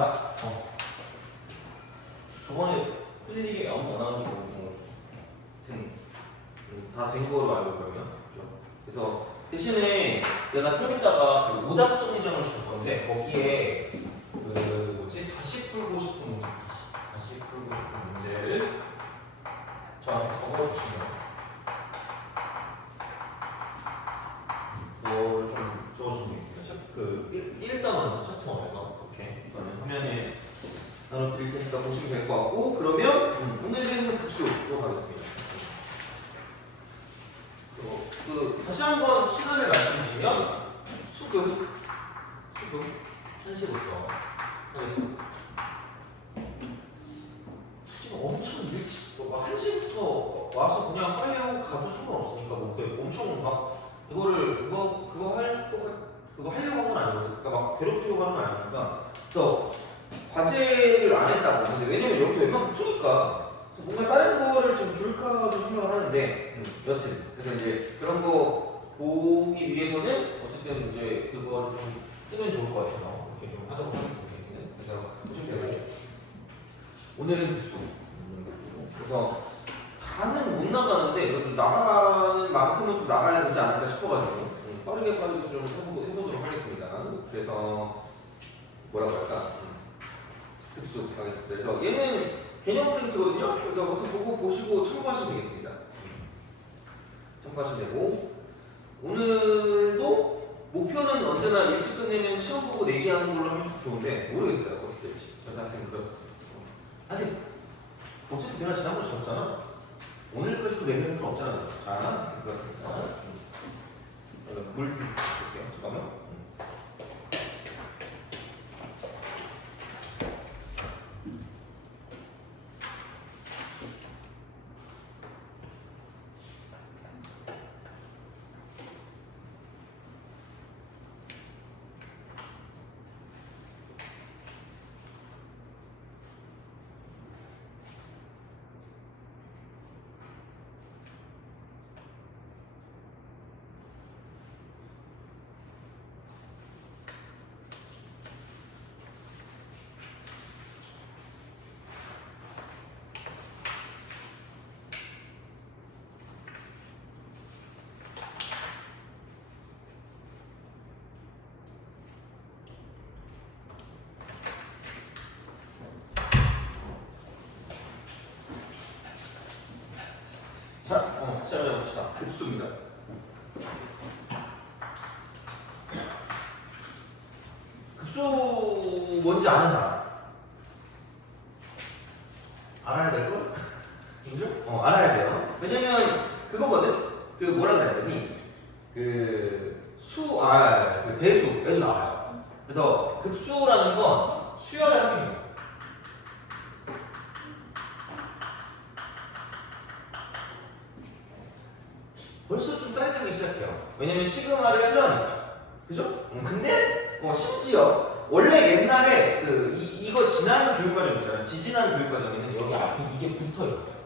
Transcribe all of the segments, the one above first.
자, 저번에 클리닉에 아무도 안 하는 줄 알고 다 된 거로 알고 있거든요. 그죠? 그래서 대신에 내가 좀 이따가 그 오답 정리장을 줄 건데 거기에 그 뭐지? 다시 풀고 싶은 문제, 다시 풀고 싶은 문제를 저한테 적어주시면 그거를 좀 적어주시면 되겠습니다. 그 1단원 챕터 1번 이렇게 이거는 화면에 나눠드릴 테니까 보시면 될 것 같고, 그러면 오늘은 급수로 가겠습니다. 다시 한번 시간을 말씀드리면 수급 1시부터 하겠습니다. 지금 엄청 일찍 1시부터 와서 그냥 빨리 하고 가도 상관없으니까 뭐 엄청 막 그거 하려고 하는 건 아니거든요. 그러니까 막 괴롭히려고 하는 건 아니니까. 그래서 과제를 안 했다고. 근데 왜냐면 여기서 웬만큼 푸니까 뭔가 다른 거를 좀 줄까도 생각을 하는데, 여튼 그래서 이제 그런 거 보기 위해서는 어쨌든 이제 그거를 좀 쓰면 좋을 것 같아서 이렇게 좀 하도록 하겠습니다. 그래서 보시면 되고, 오늘은 급수. 그래서 다는 못 나가는데 나가는 만큼은 좀 나가야 되지 않을까 싶어가지고 빠르게 좀 해보도록 하겠습니다. 그래서 뭐라고 할까? 급수 가겠습니다. 그래서 얘는 개념 프린트거든요. 그래서 어떻게 보시고 참고하시면 되겠습니다. 참고하시면 되고, 오늘도 목표는 언제나 일찍 끝내면 시험 보고 내기하는 걸로 하면 좋은데 모르겠어요. 어떻게 될지. 저한테는 그렇습니다. 아니 어차피 내가 지난번에 졌잖아. 오늘까지도 내면 필요 없잖아. 자, 그렇습니다. 물 좀 볼게요. 잠깐만. 자, 시작해봅시다. 급수입니다. 급수 뭔지 아는 사람? 알아야 될 걸? 그죠? 알아야 돼요. 왜냐면 그거거든? 그 뭐라 그래야 되니? 그 대수에도 나와요. 그래서 급수라는 건 수열의 합입니다. 벌써 좀 짜릿하기 시작해요. 왜냐면 시그마를 싫어하니까. 그죠? 근데 심지어 원래 옛날에 이거 지난 교육과정 있잖아요. 지지난 교육과정에는 여기 앞에 이게 붙어 있어요.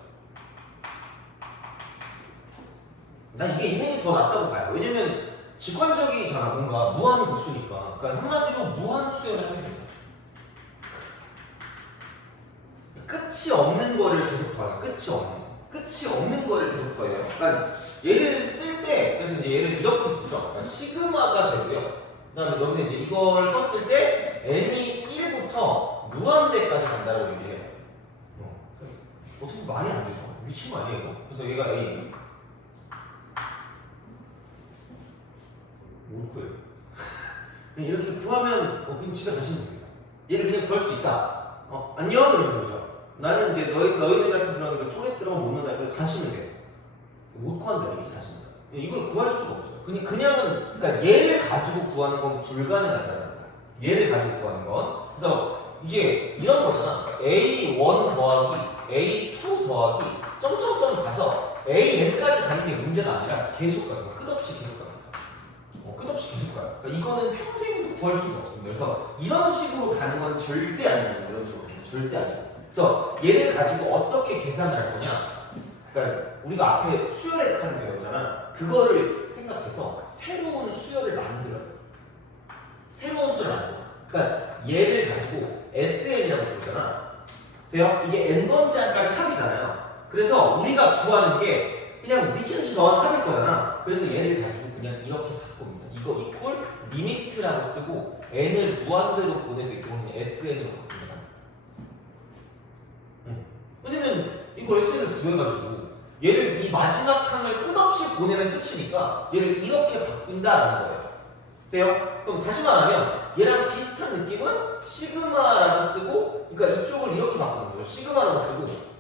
난 이게 이행이 더 낫다고 봐요. 왜냐면 직관적이잖아. 뭔가 무한 급수니까. 그러니까 한마디로 무한 수열을 하면 됩니다. 끝이 없는 거를 계속 더해요. 끝이 없는 거를 계속 더해요. 그러니까 얘를 쓸 때, 그래서 이제 얘를 이렇게 쓰죠. 그러니까 시그마가 되고요. 그 다음에 여기서 이제 이걸 썼을 때 n이 1부터 무한대까지 간다고 얘기해요. 어떻게 말이 안 되죠? 미친 거 아니에요? 그래서 얘가 A. 뭘 구해요? 이렇게 구하면 그냥 집에 가시면 됩니다. 얘를 그냥 구할 수 있다. 안녕? 이러면서 그러죠. 나는 이제 너희들 같은 그런 거 쪼개뜨려 못 넣는다. 이렇게 가시면 돼요. 못 구한다는 얘기지, 사실. 이걸 구할 수가 없어요. 그러니까 얘를 가지고 구하는 건 불가능하다는 거예요. 얘를 가지고 구하는 건. 그래서 이게 이런 거잖아. A1 더하기 A2 더하기 점점점 가서 AN까지 가는 게 문제가 아니라 계속 가는 거야. 끝없이 계속 가는 거야. 끝없이 계속 가요. 그러니까 이거는 평생 구할 수가 없습니다. 그래서 이런 식으로 가는 건 절대 아니에요. 이런 식으로 가는 건 절대 아니에요. 그래서 얘를 가지고 어떻게 계산을 할 거냐. 그러니까 우리가 앞에 수열의 극한 배웠잖아. 그거를 생각해서 새로운 수열을 만들어요. 그러니까 얘를 가지고 SN이라고 부르잖아. 돼요? 이게 n번째 항까지 합이잖아요. 그래서 우리가 구하는 게 그냥 미친듯이 더한 합일 거잖아. 그래서 얘를 가지고 그냥 이렇게 바꿉니다. 이거 이퀄 리미트라고 쓰고 n을 무한대로 보내서 이쪽은 SN으로 바꿉니다. 왜냐면 이거 SN을 구해가지고 얘를 이 마지막 항을 끝없이 보내면 끝이니까 얘를 이렇게 바꾼다라는 거예요. 돼요? 그럼 다시 말하면 얘랑 비슷한 느낌은 시그마라고 쓰고, 그러니까 이쪽을 이렇게 바꾸는 거예요. 시그마라고 쓰고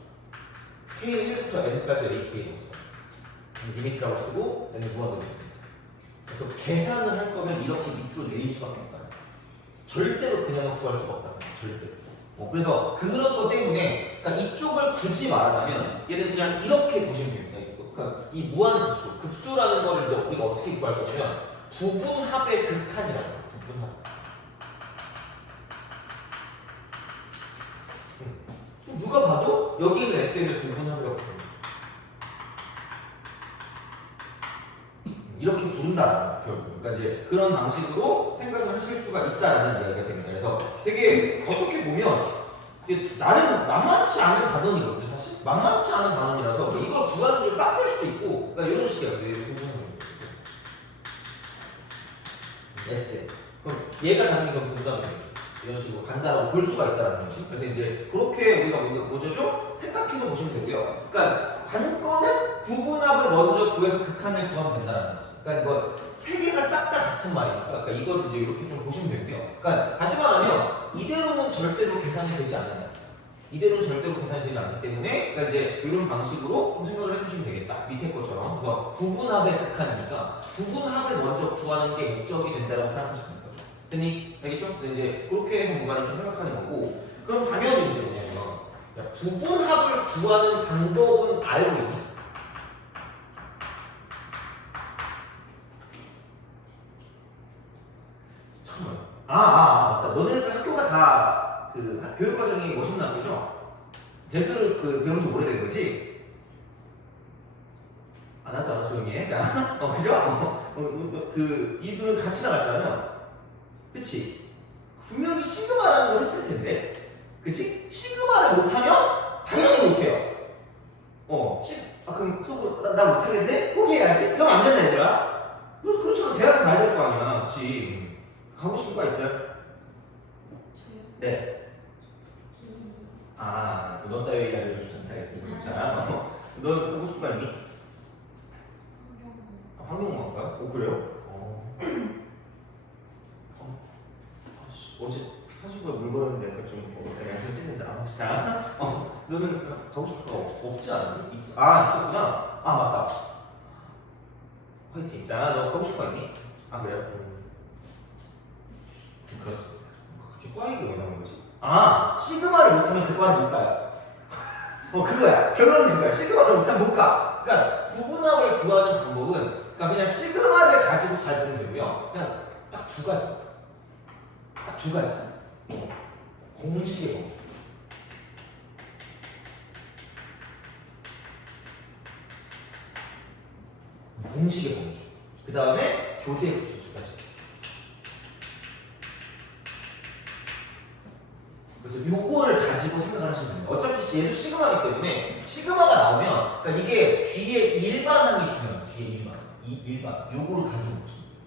K는 1부터 N까지 AK라고 써. 리미트라고 쓰고 N을 무한대로. 그래서 계산을 할 거면 이렇게 밑으로 내릴 수밖에 없다. 절대로 그냥 구할 수가 없다. 절대로. 그래서 그런 것 때문에 그러니까 이쪽을 굳이 말하자면 얘는 그냥 이렇게 보시면 됩니다. 그러니까 이 무한급수, 급수라는 거를 이제 우리가 어떻게 구할 거냐면 부분합의 극한이라고 해요. 부분합. 누가 봐도 여기 있는 SN을 부분합이라고 부르는 거죠. 이렇게 부른다 결국. 그러니까 이제 그런 방식으로 생각을 하실 수가 있다라는 이야기가 됩니다. 그래서 되게 어떻게 보면 이게 나름 만만치 않은 단원이거든요. 사실 만만치 않은 단원이라서 이걸 구하는 게 빡셀 수도 있고, 그러니까 이런 식이에요. 부분합. S. 그럼 얘가 당연히 그럼 분담이겠죠. 이런 식으로 간다라고 볼 수가 있다는 거지. 그래서 이제 그렇게 우리가 뭐죠? 생각해서 보시면 되고요. 그러니까 관건은 부분합을 먼저 구해서 극한을 구하면 된다는 거지. 그러니까 이거 세 개가 싹 다 같은 말이니까. 그러니까 이걸 이제 이렇게 좀 보시면 되고요. 그러니까 다시 말하면 이대로는 절대로 계산이 되지 않는다. 이대로는 절대로 계산이 되지 않기 때문에 그러니까 이제 이런 방식으로 좀 생각을 해주시면 되겠다. 밑에 것처럼. 그래서 부분합의 극한이니까 부분합을 먼저 구하는 게 목적이 된다고 생각하시면 돼요. 됐니? 알겠죠? 이제 그렇게 해서 뭔가를 좀 생각하는 거고, 그럼 당연히 이제 뭐냐면 야, 부분합을 구하는 방법은 알고 있니? 잠깐만. 맞다. 너네들 학교가 다 그 교육과정이 멋있는 학교죠? 대수를 배운 지 오래된 거지? 나도 조용히 해. 자, 그죠? 이들은 같이 나갔잖아요. 그치? 분명히 시그마라는 걸 했을 텐데, 그치? 시그마를 못하면 당연히 못해요. 그럼 속으로 나 못하겠네? 포기해야지? 그럼 안 된다 얘들아. 그렇죠. 대학 가야 될 거 아니야. 그치? 가고 싶은 거 있어요? 저요? 네. 너 따위 알려주셨다. 자, 너 보고 싶은 거 있니? 환경공학과요? 그래요? 어제 하수구에 물 걸었는데 약간 좀 양심 찢는다. 자, 너는 가고 싶은 거 없지 않니? 있었구나. 맞다. 화이팅. 자, 너 가고 싶은 거 있니? 그래요? 그렇습니다. 갑자기 과 얘기가 왜 나오는 거지? 시그마를 못하면 그 과를 못 가요. 그거야. 결론은 그거야. 시그마를 못하면 못 가. 그러니까 부분합을 구하는 방법은 그러니까 그냥 시그마를 가지고 잘 보면 되고요. 그냥 딱 두 가지. 공식의 범주. 공식의 범주. 그 다음에 교대의 급수 두 가지. 그래서 요거를 가지고 생각을 하시면 됩니다. 어차피 얘도 시그마이기 때문에 시그마가 나오면 그러니까 이게 뒤에 일반항이 중요합니다. 뒤에 일반. 요거를 가지고 보시면 돼요.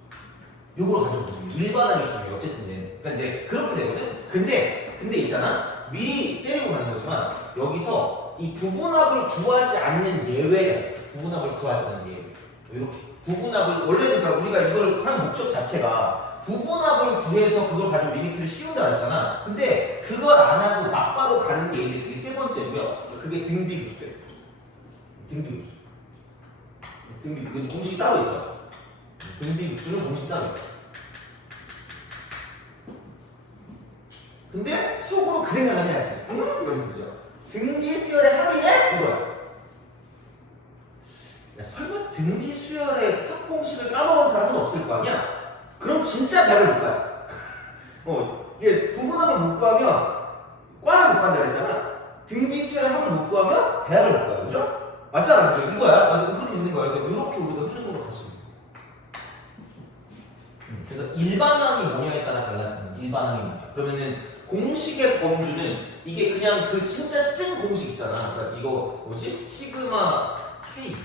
요걸 가지고 보시면 돼요. 일반항이 중요해요. 어쨌든 그러니까 이제 그렇게 되거든. 근데 있잖아. 미리 때리고 가는 거지만 여기서 이 부분합을 구하지 않는 예외가 있어. 부분합을 구하지 않는 예외. 이렇게 부분합을 원래는 그러니까 우리가 이걸 한 목적 자체가 부분합을 구해서 그걸 가지고 리미트를 씌운다 했잖아. 근데 그걸 안 하고 막바로 가는 게 이제 그게 세 번째고요. 그게 등비급수예요. 등비급수. 공식이 따로 있어. 등비급수는 공식이 따로 있어. 근데 속으로 그 생각을 해야지. 이러면서 그죠? 등비수열의 합이네? 이거야. 야, 설마 등비수열의 합 공식을 까먹은 사람은 없을 거 아니야? 그럼 진짜 대학을 못 가요. 이게 부분합을 못 구하면 과를 못 간다 그랬잖아. 등비수열의 합을 못 구하면 대학을 못 가요. 그죠? 맞잖아. 그죠? 이거야. 그렇게 되는 거야. 그래서 이렇게 우리가 흐름으로 갈 수 있는 거야. 그래서 일반항이 뭐냐에 따라 달라지는 일반항입니다. 그러면은 공식의 범주는 이게 그냥 그 진짜 찐 공식 있잖아. 그러니까 이거 뭐지? 시그마 K.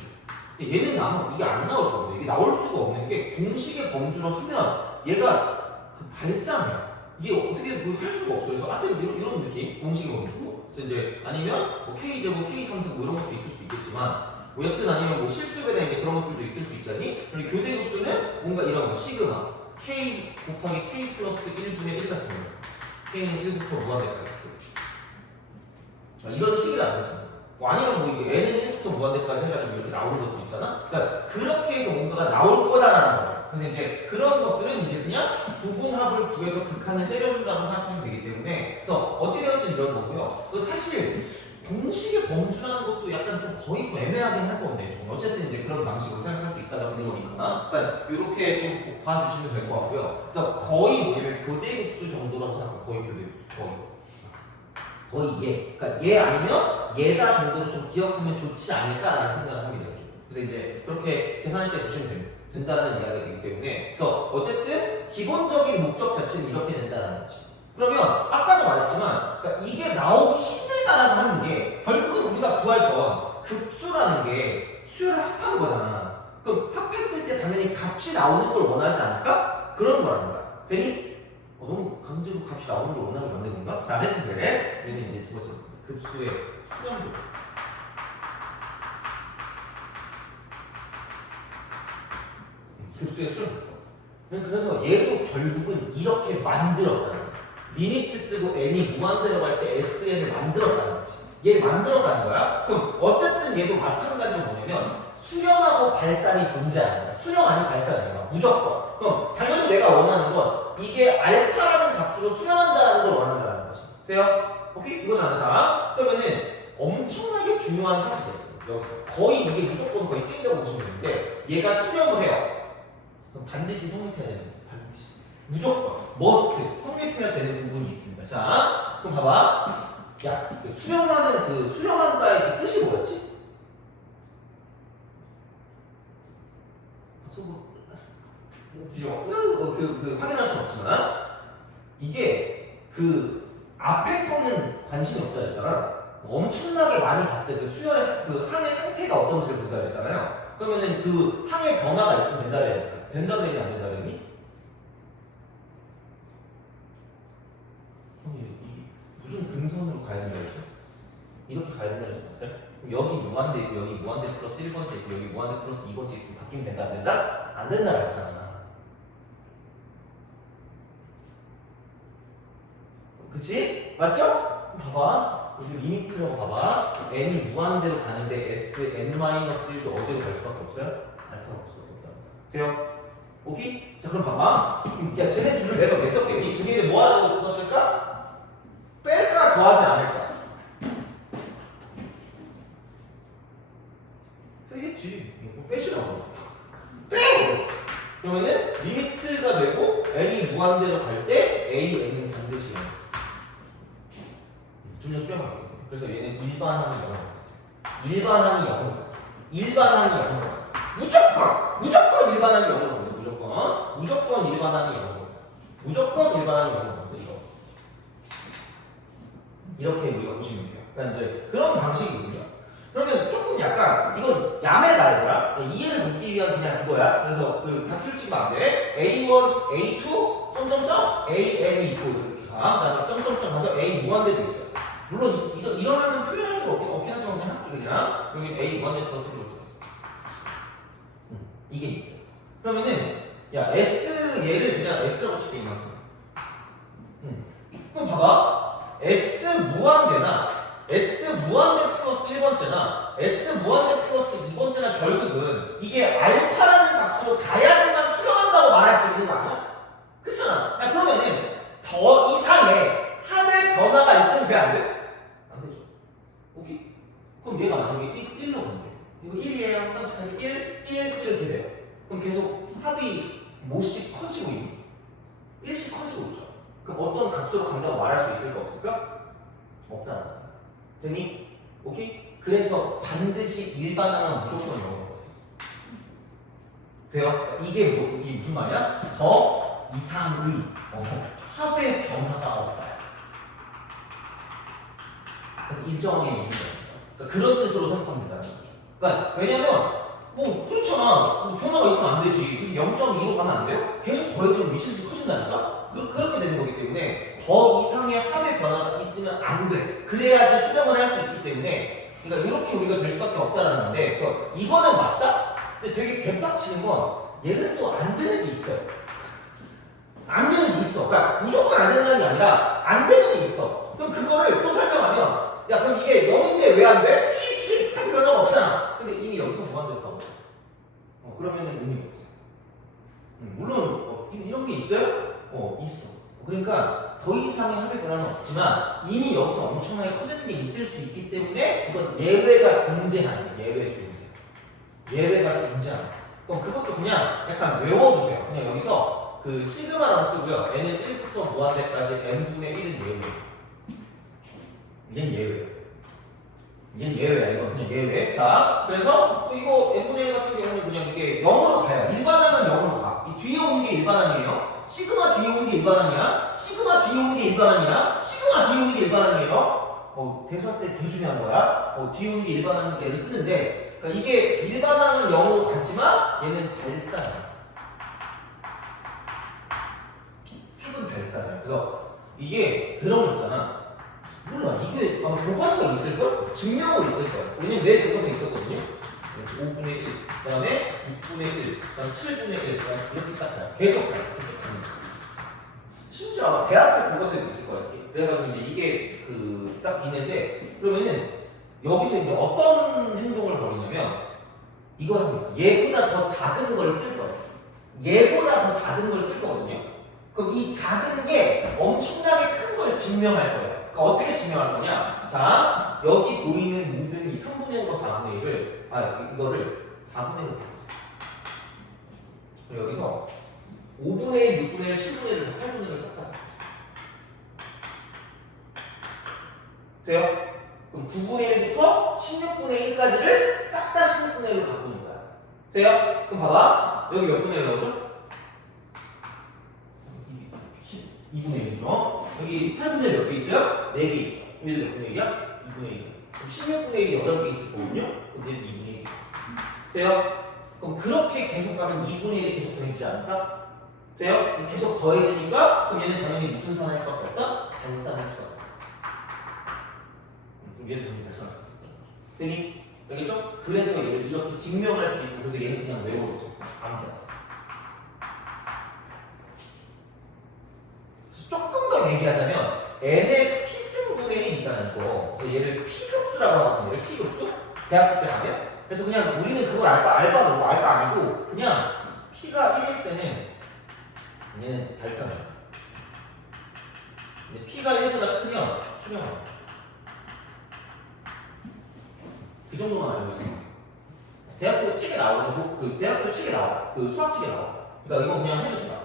얘는 이게 안 나올 거거든. 이게 나올 수가 없는 게 공식의 범주로 하면 얘가 그 발상이야. 이게 어떻게 할 수가 없어. 그래서 하여튼 이런 느낌. 공식의 범주. 그래서 이제 아니면 뭐 K제곱, K3승 뭐 이런 것도 있을 수 있겠지만 뭐 여튼 아니면 뭐 실수에 대한 그런 것들도 있을 수 있잖니. 그리고 교대급수는 뭔가 이런 거 시그마 K 곱하기 K 플러스 1분의 1 같은 거. K는 1부터 무한대까지. 이런 식이라 안 되잖아. 뭐 아니면 뭐 이게 N은 1부터 무한대까지 해가지고 이렇게 나오는 것도 있잖아. 그러니까 그렇게 해서 뭔가가 나올 거다라는 거죠. 그래서 이제 그런 것들은 이제 그냥 부분합을 구해서 극한을 때려준다고 생각하면 되기 때문에 그래서 어찌되었든 이런 거고요. 그래서 사실 공식의 범주라는 것도 약간 좀 거의 좀 애매하긴 할 건데 좀 어쨌든 이제 그런 방식으로 생각할 수 있다가 되는 거니까 그러니까 이렇게 좀 봐주시면 될 것 같고요. 그래서 거의 뭐냐면 교대급수 정도라고 생각하면 거의 교대급수 거의 얘. 그러니까 얘 아니면 얘다 정도로 좀 기억하면 좋지 않을까라는 생각을 합니다. 그래서 이제 그렇게 계산할 때 보시면 된다라는 이야기가 되기 때문에 그래서 어쨌든 기본적인 목적 자체는 이렇게 된다는 거지. 그러면 아까도 말했지만 그러니까 이게 나오기 힘들다라고 하는 게 결국은 우리가 구할 건 급수라는 게 수열을 합하는 거잖아. 그럼 합했을 때 당연히 값이 나오는 걸 원하지 않을까? 그런 거라는 거야. 괜히 너무 강제로 값이 나오는 걸 원하게 만든 건가? 자, 하여튼 그래. 얘는 이제 두 번째 급수의 수렴조. 급수의 수렴조. 그래서 얘도 결국은 이렇게 만들었다는 거야. 리미트 쓰고 n이 무한대로 갈 때 sn을 만들었다는 거지. 얘 만들어가는 거야. 그럼 어쨌든 얘도 마찬가지로 뭐냐면 수렴하고 발산이 존재하는 거야. 수렴 아닌 발산인 거야. 무조건. 그럼 당연히 내가 원하는 건 이게 알파라는 값으로 수렴한다는 걸 원한다는 거지. 돼요? 오케이? 이거잖아. 자, 그러면은 엄청나게 중요한 사실이에요. 여기서 거의 이게 무조건 거의 쓰인다고 보시면 되는데 얘가 수렴을 해요. 그럼 반드시 성립해야 되는 거지. 반드시. 무조건 머스트 성립해야 되는 부분이 있습니다. 자, 그럼 봐봐. 야, 수렴하는 수렴한다의 그 뜻이 뭐였지? 확인할 수는 없지만 이게 앞에 거는 관심이 없다 그랬잖아. 엄청나게 많이 갔을 때 수열의 항의 상태가 어떤지를 본다 그랬잖아요. 그러면은 항의 변화가 있으면 된다 그랬니 안 된다 그랬니? 무슨 근선으로 가야 된다 그랬죠? 이렇게 가야 된다 그랬어요? 여기 무한대 있고 여기 무한대 플러스 1번째 있고 여기 무한대 플러스 2번째 있으면 바뀌면 된다 안 된다? 안 된다 그랬잖아. 그치? 맞죠? 봐봐. 여기 리미트라고 봐봐. n이 무한대로 가는데 sn-1도 어디로 갈 수밖에 없어요? 알파로 갈 수밖에 없다. 돼요? 오케이? 자 그럼 봐봐. 야 쟤네 둘을 내가 왜 썼겠니? 두 개를 뭐 하라고 썼을까? 뺄까 더하지 않을까? 빼겠지. 빼시라고. 빼요! 그러면은 리미트가 되고 n이 무한대로 갈 때 a, n은 반드시 둘 다 수렴하게. 그래서 얘는 일반항이 0. 일반항이 0. 일반항이 0. 무조건 일반항이 0. 무조건 일반항이 0. 무조건 일반항이 0. 이거. 이렇게 우리가 보시면 돼요. 그러니까 이제 그런 방식이거든요. 그러면 조금 약간 이건 야매다 얘들아. 이해를 돕기 위한 그냥 그거야. 그래서 다 치면 안 돼. A1, A2, 점점점, AN이 있고 이렇게 가. 그다음에 점점점 가서 A 무한대도 있어. 물론 이러면 표현할 수가 없긴 하지만 그냥 할게 그냥. 여기 A 무한대 플러스 1로 찍었어. 이게 있어. 그러면은 야 S 얘를 그냥 S라고 칠게 이만큼. 그럼 봐봐. S 무한대 플러스 1번째나 S 무한대 플러스 2번째나 결국은 이게 알파라는 값으로 가야지만 수렴한다고 말할 수 있는 거 아니야? 그렇잖아. 야 그러면은 더 이상의 합의 변화가 있으면 돼 안 돼? 안 되죠. 오케이. 그럼 얘가 만약에 1로 간대. 이거 1이에요. 깜짝하게 1 이렇게 돼요. 그럼 계속 합이 뭐씩 커지고 있니? 1씩 커지고 있죠. 그럼 어떤 값으로 간다고 말할 수 있을까 없을까? 없다는 거야. 되니? 오케이? 그래서 반드시 일반항은 무조건 0인 거예요. 돼요? 이게 무슨 말이야? 더 이상의 합의 변화가 없다. 그래서 일정하게 있는 거야. 그러니까 그런 뜻으로 생각하면 된다는 거죠. 그러니까 왜냐면 뭐 그렇잖아. 뭐 변화가 있으면 안 되지. 0.2로 가면 안 돼요? 계속 더해지면 미치듯이 커진다니까? 그렇게 되는 거기 때문에 더 이상의 합의 변화가 있으면 안 돼. 그래야지 수정을 할 수 있기 때문에 그러니까 이렇게 우리가 될 수밖에 없다라는 건데 그래서 이거는 맞다? 근데 되게 개딱치는 건 얘는 또 안 되는 게 있어요. 안 되는 게 있어. 그러니까 무조건 안 된다는 게 아니라 안 되는 게 있어. 그럼 그거를 또 설명하면 야 그럼 이게 0인데 왜 안 돼? 씩 할 변화가 없잖아. 근데 이미 여기서 무한대로 가고 그러면은 의미가 없어. 물론 이런 게 있어요? 있어. 그러니까 더 이상의 합의 변화는 없지만 이미 여기서 엄청나게 커지는 게 있을 수 있기 때문에 이건 예외가 존재하는 예외 존재. 예외가 존재하는. 그럼 그것도 그냥 약간 외워주세요. 그냥 여기서 그 시그마라고 쓰고요. n은 1부터 무한대까지 n분의 1은 예외. 얘는 예외. 얘는 예외야. 이거 그냥 예외. 자, 그래서 이거 n분의 1 같은 경우는 그냥 이게 0으로 가요. 일반항은 0으로 가. 이 뒤에 오는 게 일반항이에요. 시그마 뒤에 오는 게 일반항이야. 시그마 뒤에 오는 게 일반항이야. 시그마 뒤에 오는 게 일반항이에요. 대수할 때 되게 중요한 거야. 뒤에 오는 게 일반항이니까 얘를 쓰는데 그러니까 이게 일반항은 0으로 갔지만 얘는 발산이야. 픽은 발산이야. 그래서 이게 그런 거 있잖아. 몰라. 이게 아마 교과서가 있을걸? 증명으로 있을걸? 왜냐면 내 교과서에 있었거든요. 5분의 1, 그 다음에 6분의 1, 그 다음에 7분의 1, 그 다음에 이렇게 딱 가요. 계속 가요. 계속 가는 거야. 심지어 아마 대학교 교과서에도 있을 거야. 이렇게. 그래가지고 이제 이게 딱 있는데 그러면은 여기서 이제 어떤 행동을 벌이냐면 이걸 합니다. 얘보다 더 작은 걸 쓸 거예요. 얘보다 더 작은 걸 쓸 거거든요. 그럼 이 작은 게 엄청나게 큰 걸 증명할 거예요. 그러니까 어떻게 증명할 거냐? 자, 여기 보이는 모든 이 3분의 1과 4분의 1을 이거를 4분의 1로 바꿔요. 여기서 5분의 1, 6분의 1, 7분의 1, 8분의 1을 싹 다 돼요? 그럼 9분의 1부터 16분의 1까지를 싹 다 16분의 1로 바꾸는 거야. 돼요? 그럼 봐봐. 여기 몇 분의 1 나오죠? 2분의 1이죠. 여기 8분의 1 몇 개 있어요? 4개 있죠. 그럼 얘 몇 분의 1이야? 2분의 1. 그럼 16분의 1이 8개 있을 거거든요. 그럼 얘는 2분의 1. 돼요? 그럼 그렇게 계속 가면 2분의 1이 계속 더해지지 않을까? 돼요? 그럼 계속 더해지니까 그럼 얘는 당연히 무슨 산할 수밖에 없다? 발산할 수밖에 없다. 그럼 얘는 당연히 발산할 수밖에 없다. 되니? 알겠죠? 그래서 얘를 이렇게 증명할 수 있고 그래서 얘는 그냥 외워줘. 암기하자. 조금 더 얘기하자면 n의 p승분의 1 있잖아요. 이거. 그래서 얘를 p급수라고 하거든요. 얘를 p급수? 대학교 때 가면. 그래서 그냥 우리는 그걸 알바로 알바 아니고 그냥 p가 1일 때는 얘는 발산해요. 근데 p가 1보다 크면 수렴합니다. 그 정도만 알고 있어요. 대학교 책에 나오고 대학교 책에 나와. 수학 책에 나와. 그러니까 이거 그냥 해줍니다.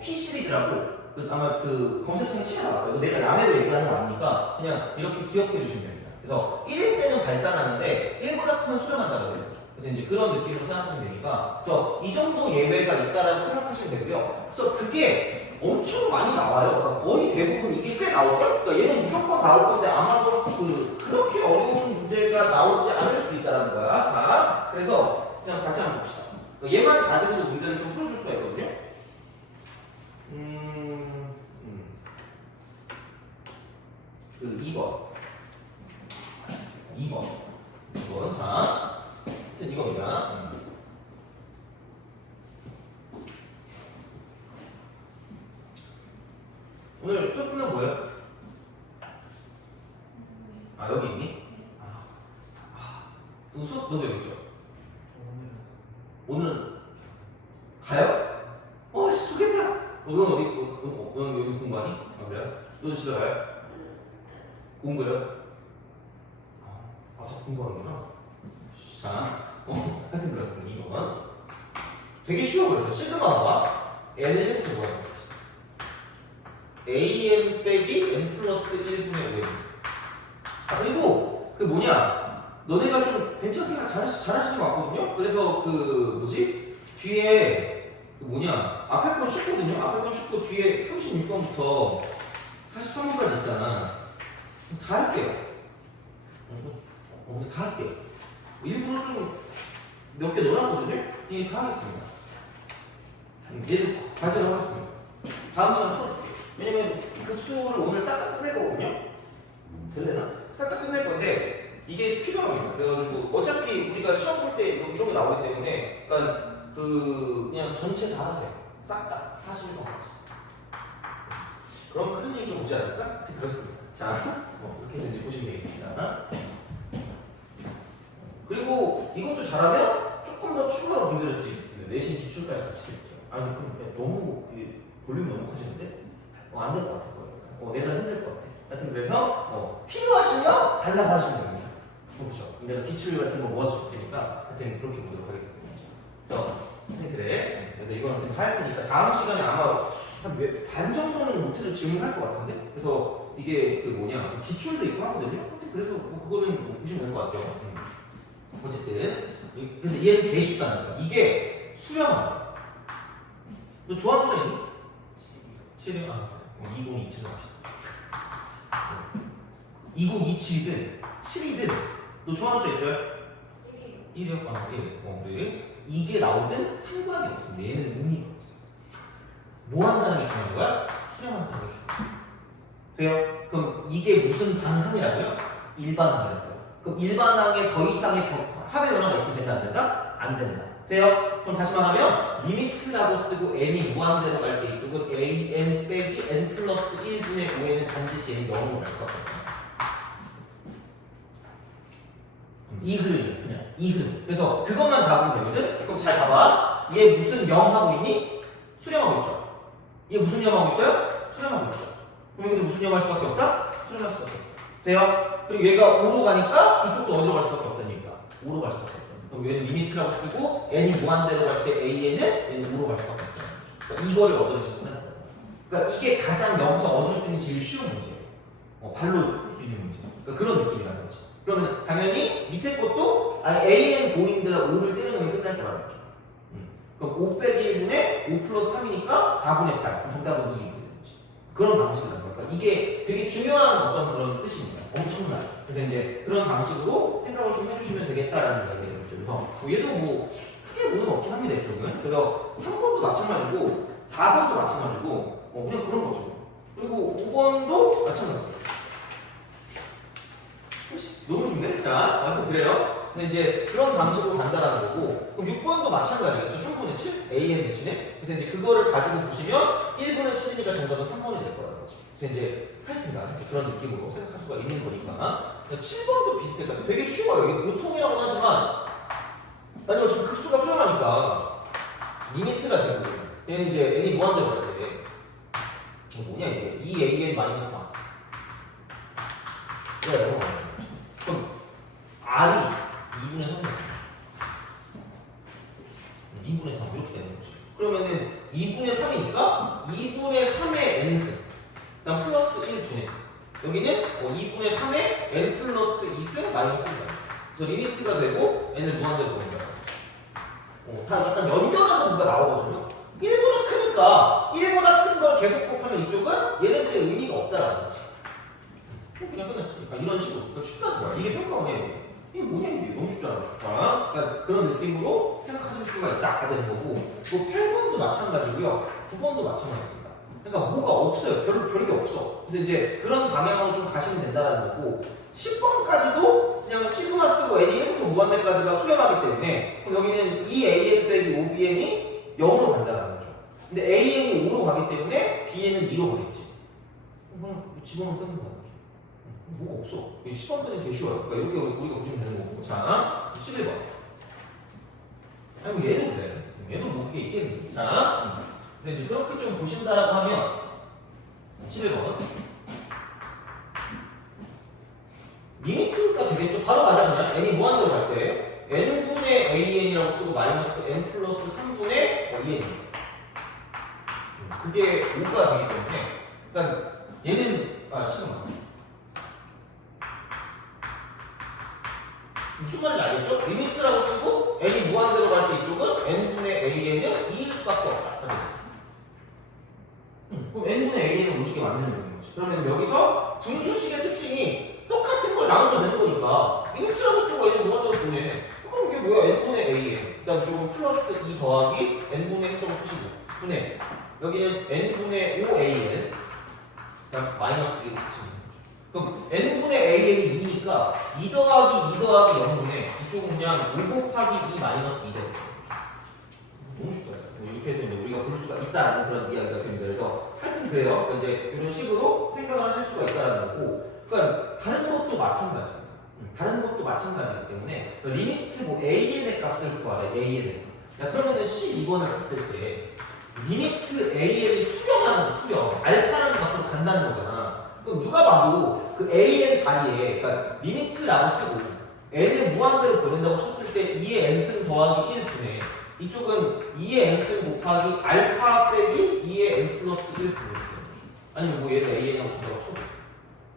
P 시리즈라고 아마 검색창에 치면 나올 거예요. 내가 야매로 얘기하는 거 아니니까 그냥 이렇게 기억해 주시면 됩니다. 그래서 1일 때는 발산하는데 1보다 크면 수렴한다고 되는 거죠. 그래서 이제 그런 느낌으로 생각하면 되니까 그래서 이 정도 예외가 있다라고 생각하시면 되고요. 그래서 그게 엄청 많이 나와요. 그러니까 거의 대부분 이게 꽤 나올걸? 그러니까 얘는 무조건 나올 건데 아마도 그렇게 어려운 문제가 나오지 않을 수도 있다는 거야. 자, 그래서 그냥 같이 한번 봅시다. 얘만 가지고도 문제를 좀 풀어줄 수가 있거든요. 그 2번. 자, 이겁니다. 오늘 수업 끝난 뭐예요? 여기 있니? 너 수업 너도 여기 있죠? 오늘 가요? 씨, 좋겠다. 너는 어디? 너는 여기 공부하니? 그래요? 너는 집에 가요? 공부해요? 다 공부하는구나. 자, 하여튼 그렇습니다. 2번. 되게 쉬워 보여요. 시그마가 n을 1부터 뭐하는 거지? an 빼기 n 플러스 1분의 5n. 그리고 너네가 좀 괜찮게 잘하시는 것 같거든요? 그래서 뒤에 앞에 건 쉽거든요? 앞에 건 쉽고 뒤에 36번부터 43번까지 있잖아. 다 할게요. 오늘 다 할게요. 일부러 좀 몇 개 넣어놨거든요. 이게 다 하겠습니다. 얘도 과제를 하겠습니다. 다음 시간에 풀어줄게요. 왜냐면 급수를 오늘 싹 다 끝낼 거거든요. 될래나? 싹 다 끝낼 건데 이게 필요합니다. 그래가지고 어차피 우리가 시험 볼 때 이런 게 나오기 때문에 그러니까 그냥 전체 다 하세요. 싹 다 하시는 거까지. 그럼 큰 일이 좀 오지 않을까? 하여튼 그렇습니다. 자, 이렇게 이제 보시면 되겠습니다. 그리고 이것도 잘하면 조금 더 추가로 문제를 드리겠습니다. 내신 기출까지 같이 드릴게요. 아니 그럼 너무 볼륨이 너무 커지는데? 안 될 것 같아. 내가 힘들 것 같아. 하여튼 그래서 필요하시면 달라고 하시면 됩니다. 그렇죠. 내가 기출 같은 거 모아줄 테니까 하여튼 그렇게 보도록 하겠습니다. 그래서 하여튼 그래. 그래서 이거는 다 할 테니까 다음 시간에 아마 한 반 정도는 못해도 질문할 것 같은데? 그래서 이게 기출도 있고 하거든요? 하여튼 그래서 그거는 보시면 되는 것 같아요. 어쨌든 그래서 얘는 되게 쉽다는 거야. 이게 수렴하다. 너 좋아하는 숫자 있니? 7이요? 2027로 합시다. 2027이든 7이든 너 좋아하는 숫자 있어요? 1이요? 1. 그래. 이게 나오든 상관이 없습니다. 얘는 의미가 없어. 뭐 한다는 게 중요한 거야? 수렴한다는 게 중요한 거야. 돼요? 그럼 이게 무슨 반항이라고요? 일반항이라고요. 그럼 일반항에 더 이상의 합의 변화가 있으면 된다, 안 된다? 안 된다. 돼요? 그럼 다시 말하면 리미트라고 쓰고 n이 무한대로 갈 때 이쪽은 an 빼기 n 플러스 1분의 5에는 반드시 n이 0으로 갈 수밖에 없다. 이 흐름이에요. 그냥 이 흐름. 그래서 그것만 잡으면 되거든? 그럼 잘 봐봐. 얘 무슨 0 하고 있니? 수렴하고 있죠. 얘 무슨 0 하고 있어요? 수렴하고 있죠. 그럼 여기도 무슨 0 할 수밖에 없다? 수렴할 수밖에 없다. 돼요? 그리고 얘가 5로 가니까 이쪽도 어디로 갈 수밖에 없다는 얘기야. 5로 갈 수밖에 없다. 그럼 얘는 리미트라고 쓰고 n이 무한대로 갈 때 an은 얘는 5로 갈 수밖에 없다. 그러니까 이거를 얻어내시면 된다. 그러니까 이게 가장 여기서 얻을 수 있는 제일 쉬운 문제예요. 발로 풀 수 있는 문제. 그러니까 그런 느낌이라는 거지. 그러면 당연히 밑에 것도 an 보인다 5를 때려놓으면 끝날 거라는 거죠. 그럼 5 빼기 1분의 5 플러스 3이니까 4분의 8. 그럼 정답은 2 이렇게 되는 거지. 그런 방식이라는 거니까 이게 되게 중요한 어떤 그런 뜻입니다. 엄청나요. 그래서 이제 그런 방식으로 생각을 좀 해주시면 되겠다라는 이야기가 되겠죠. 그래서 얘도 크게 문은 없긴 합니다. 이쪽은. 그래서 3번도 마찬가지고 4번도 마찬가지고 그냥 그런 거죠. 그리고 5번도 마찬가지고. 너무 좋네? 자, 아무튼 그래요. 근데 이제 그런 방식으로 간다라는 거고, 그럼 6번도 마찬가지겠죠. 3분의 7? AN 대신에. 그래서 이제 그거를 가지고 보시면 1분의 7이니까 정답은 3번이 될 거라는 거지. 그래서 이제 하여튼간 그런 느낌으로 생각할 수가 있는 거니까. 7번도 비슷해. 되게 쉬워요. 이게 보통이라고 하지만, 아니면 지금 급수가 수렴하니까 리미트가 되고, 얘는 이제 n이 무한대로 갈 때, 뭐냐 이게? 2an 마이너스 3. 그래요. 그럼 R이 2분의 3이죠. 2분의 3 이렇게 되는 거죠. 그러면은 2분의 3이니까 2분의 3의 n승 그다음 플러스 1분의 여기는 2분의 3의 n 플러스 2승 마이너스 3이다. 그래서 리미트가 되고 n을 무한대로 연결하는 거죠. 다 약간 연결해서 뭔가 나오거든요. 1보다 크니까 1보다 큰 걸 계속 곱하면 이쪽은 얘네들의 의미가 없다라는 거지. 그냥 끝났지. 그러니까 이런 식으로. 그러니까 쉽다는 거야. 이게 평가원이에요. 이게 뭐냐, 이게. 너무 쉽잖아. 그러니까 그런 느낌으로 생각하실 수가 있다. 되는 거고. 또 8번도 마찬가지고요. 9번도 마찬가지입니다. 그러니까 뭐가 없어요. 별게 없어. 그래서 이제 그런 방향으로 좀 가시면 된다는 거고. 10번까지도 그냥 시그마 쓰고 n이 1부터 무한대까지가 수렴하기 때문에 그럼 여기는 2an 빼기 5bn이 0으로 간다는 거죠. 근데 an이 5로 가기 때문에 bn은 2로 가겠지. 그냥 집어넣으면 끝난 거야. 뭐가 없어. 10번까지는 되게 쉬워요. 그러니까 이렇게 우리가 보시면 되는 거고. 자, 11번. 아니, 뭐 얘도 그래. 얘도 뭐 그게 있겠니? 자, 그래서 이제 그렇게 좀 보신다라고 하면 11번. 리미트가 되겠죠. 바로 가자, 그냥. n이 무한대로 갈 때. n분의 an이라고 쓰고 마이너스 n 플러스 3분의 2n. 그게 5가 되기 때문에. 그러니까 얘는, 잠깐만. 무슨 말인지 알겠죠? 리미트라고 쓰고 n이 무한대로 갈 때 이쪽은 n분의 an은 2일 수밖에 없다. 그럼 n분의 an은 오직에 맞는 거지. 그러면 여기서 분수식의 특징이 똑같은 걸 걸 나누면 되는 거니까 리미트라고 쓰고 얘는 무한대로 보내. 그럼 이게 뭐야? n분의 a에 그다음 조금 플러스 2 더하기 n분의 1 동안 쓰시고 분의 여기는 n분의 5an 그다음 마이너스 1 쓰시는 거죠. 그럼 n분의 an이 2니까 2 더하기 2 더하기 0분의 이쪽은 그냥 5 곱하기 2 마이너스 2 더하기 너무 쉽다. 이렇게 되면 우리가 볼 수가 있다는 그런 이야기가 됩니다. 그래서 하여튼 그래요. 그러니까 이제 이런 식으로 생각을 하실 수가 있다는 거고, 그러니까 다른 것도 마찬가지입니다. 다른 것도 마찬가지이기 때문에 리미트 뭐 an의 값을 구하래. an의. 야 그러면은 12번을 했을 때 리미트 an이 수렴하는 거, 수렴. 알파라는 값으로 간다는 거잖아. 그럼 누가 봐도 그 an 자리에 그러니까 리미트라고 쓰고 n을 무한대로 보낸다고 쳤을 때 2의 n승 더하기 1분의 이쪽은 2의 n승 곱하기 알파 빼기 2의 n 플러스 1 쓰는 거예요. 아니면 뭐 얘를 an이라고 본다고 쳐도.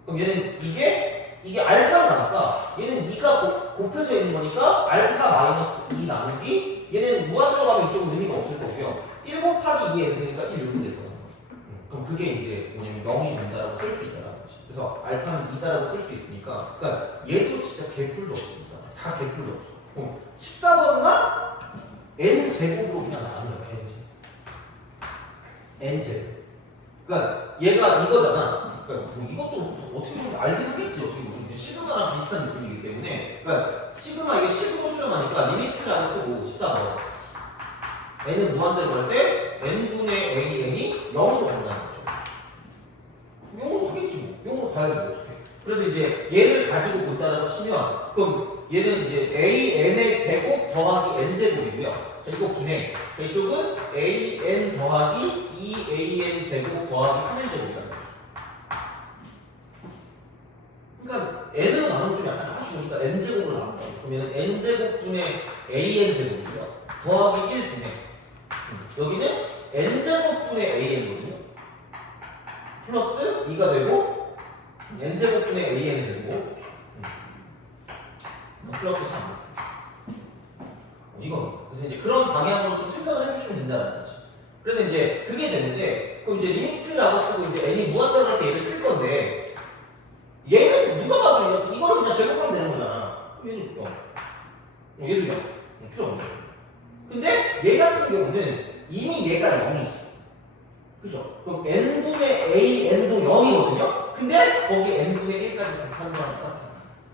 그럼 얘는 이게 알파로 나니까 얘는 2가 곱해져 있는 거니까 알파 마이너스 2 나누기 얘는 무한대로 가면 이쪽은 의미가 없을 거고요. 1 곱하기 2의 n승이니까 1 이렇게 될 거예요. 그럼 그게 이제 뭐냐면 0이 된다라고 쓸 수 있다라는 거지. 그래서 알파는 2다라고 쓸 수 있으니까 그러니까 얘도 진짜 개풀도 없습니다. 다 개풀도 없어. 그럼 14번만 n 제곱으로 그냥 나누면 n 제곱. 그러니까 얘가 이거잖아. 그러니까 뭐 이것도 어떻게 보면 알긴 하겠지. 어떻게 보면 시그마랑 비슷한 느낌이기 때문에. 그러니까 시그마 이게 식으로 수렴하니까 리미트라고 쓰고 14번. n은 무한대로 갈 때 n분의 an이 0으로 간다는 거죠. 0으로 가겠지 뭐. 0으로 가야지 뭐 어떻게. 그래서 이제 얘를 가지고 본다라고 치면 그럼 얘는 이제 an의 제곱 더하기 n 제곱이고요. 자 이거 분해. 자, 이쪽은 an 더하기 2an 제곱 더하기 3n 제곱이라는 거죠. 그러니까 n으로 나누면 좀 약간 아쉬우니까 n 제곱으로 나눈다. 그러면 n 제곱 분의 an 제곱이고요. 더하기 1 분의 여기는 n 제곱 분의 an이거든요. 플러스 2가 되고 n 제곱 분의 an 제곱 플러스 3. 이겁니다. 그래서 이제 그런 방향으로 좀 생각을 해주시면 된다는 거죠. 그래서 이제 그게 되는데, 그럼 이제 리미트라고 쓰고 이제 n이 무한대로 할 때 얘를 쓸 건데, 얘는 누가 봐도 이거를 그냥 제곱하면 되는 거잖아. 얘는 0. 얘도 0. 필요 없는 거예요. 근데 얘 같은 경우는 이미 얘가 0이지. 그죠? 그럼 n분의 an도 0이거든요? 근데 거기 n분의 1까지 곱하는 거랑 똑같아.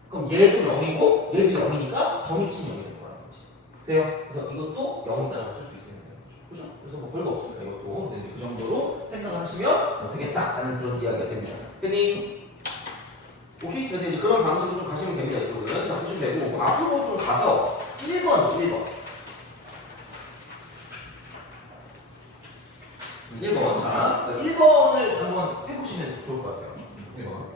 그럼 얘도 0이고 얘도 0이니까 덩이친 0이 될 거라는 거지. 돼요? 그래서 이것도 0이다라고 쓸 수 있는 거죠. 그죠? 그래서 뭐 별거 없으니까 이것도. 근데 이제 그 정도로 생각을 하시면 되겠다라는 그런 이야기가 됩니다. 됐니? 오케이? 그래서 이제 그런 방식으로 좀 가시면 됩니다. 이쪽은. 자, 보시면 되고. 앞으로 좀 가서 1번이죠, 1번. 1번. 자, 1번을 한번 해보시면 좋을 것 같아요. 1번.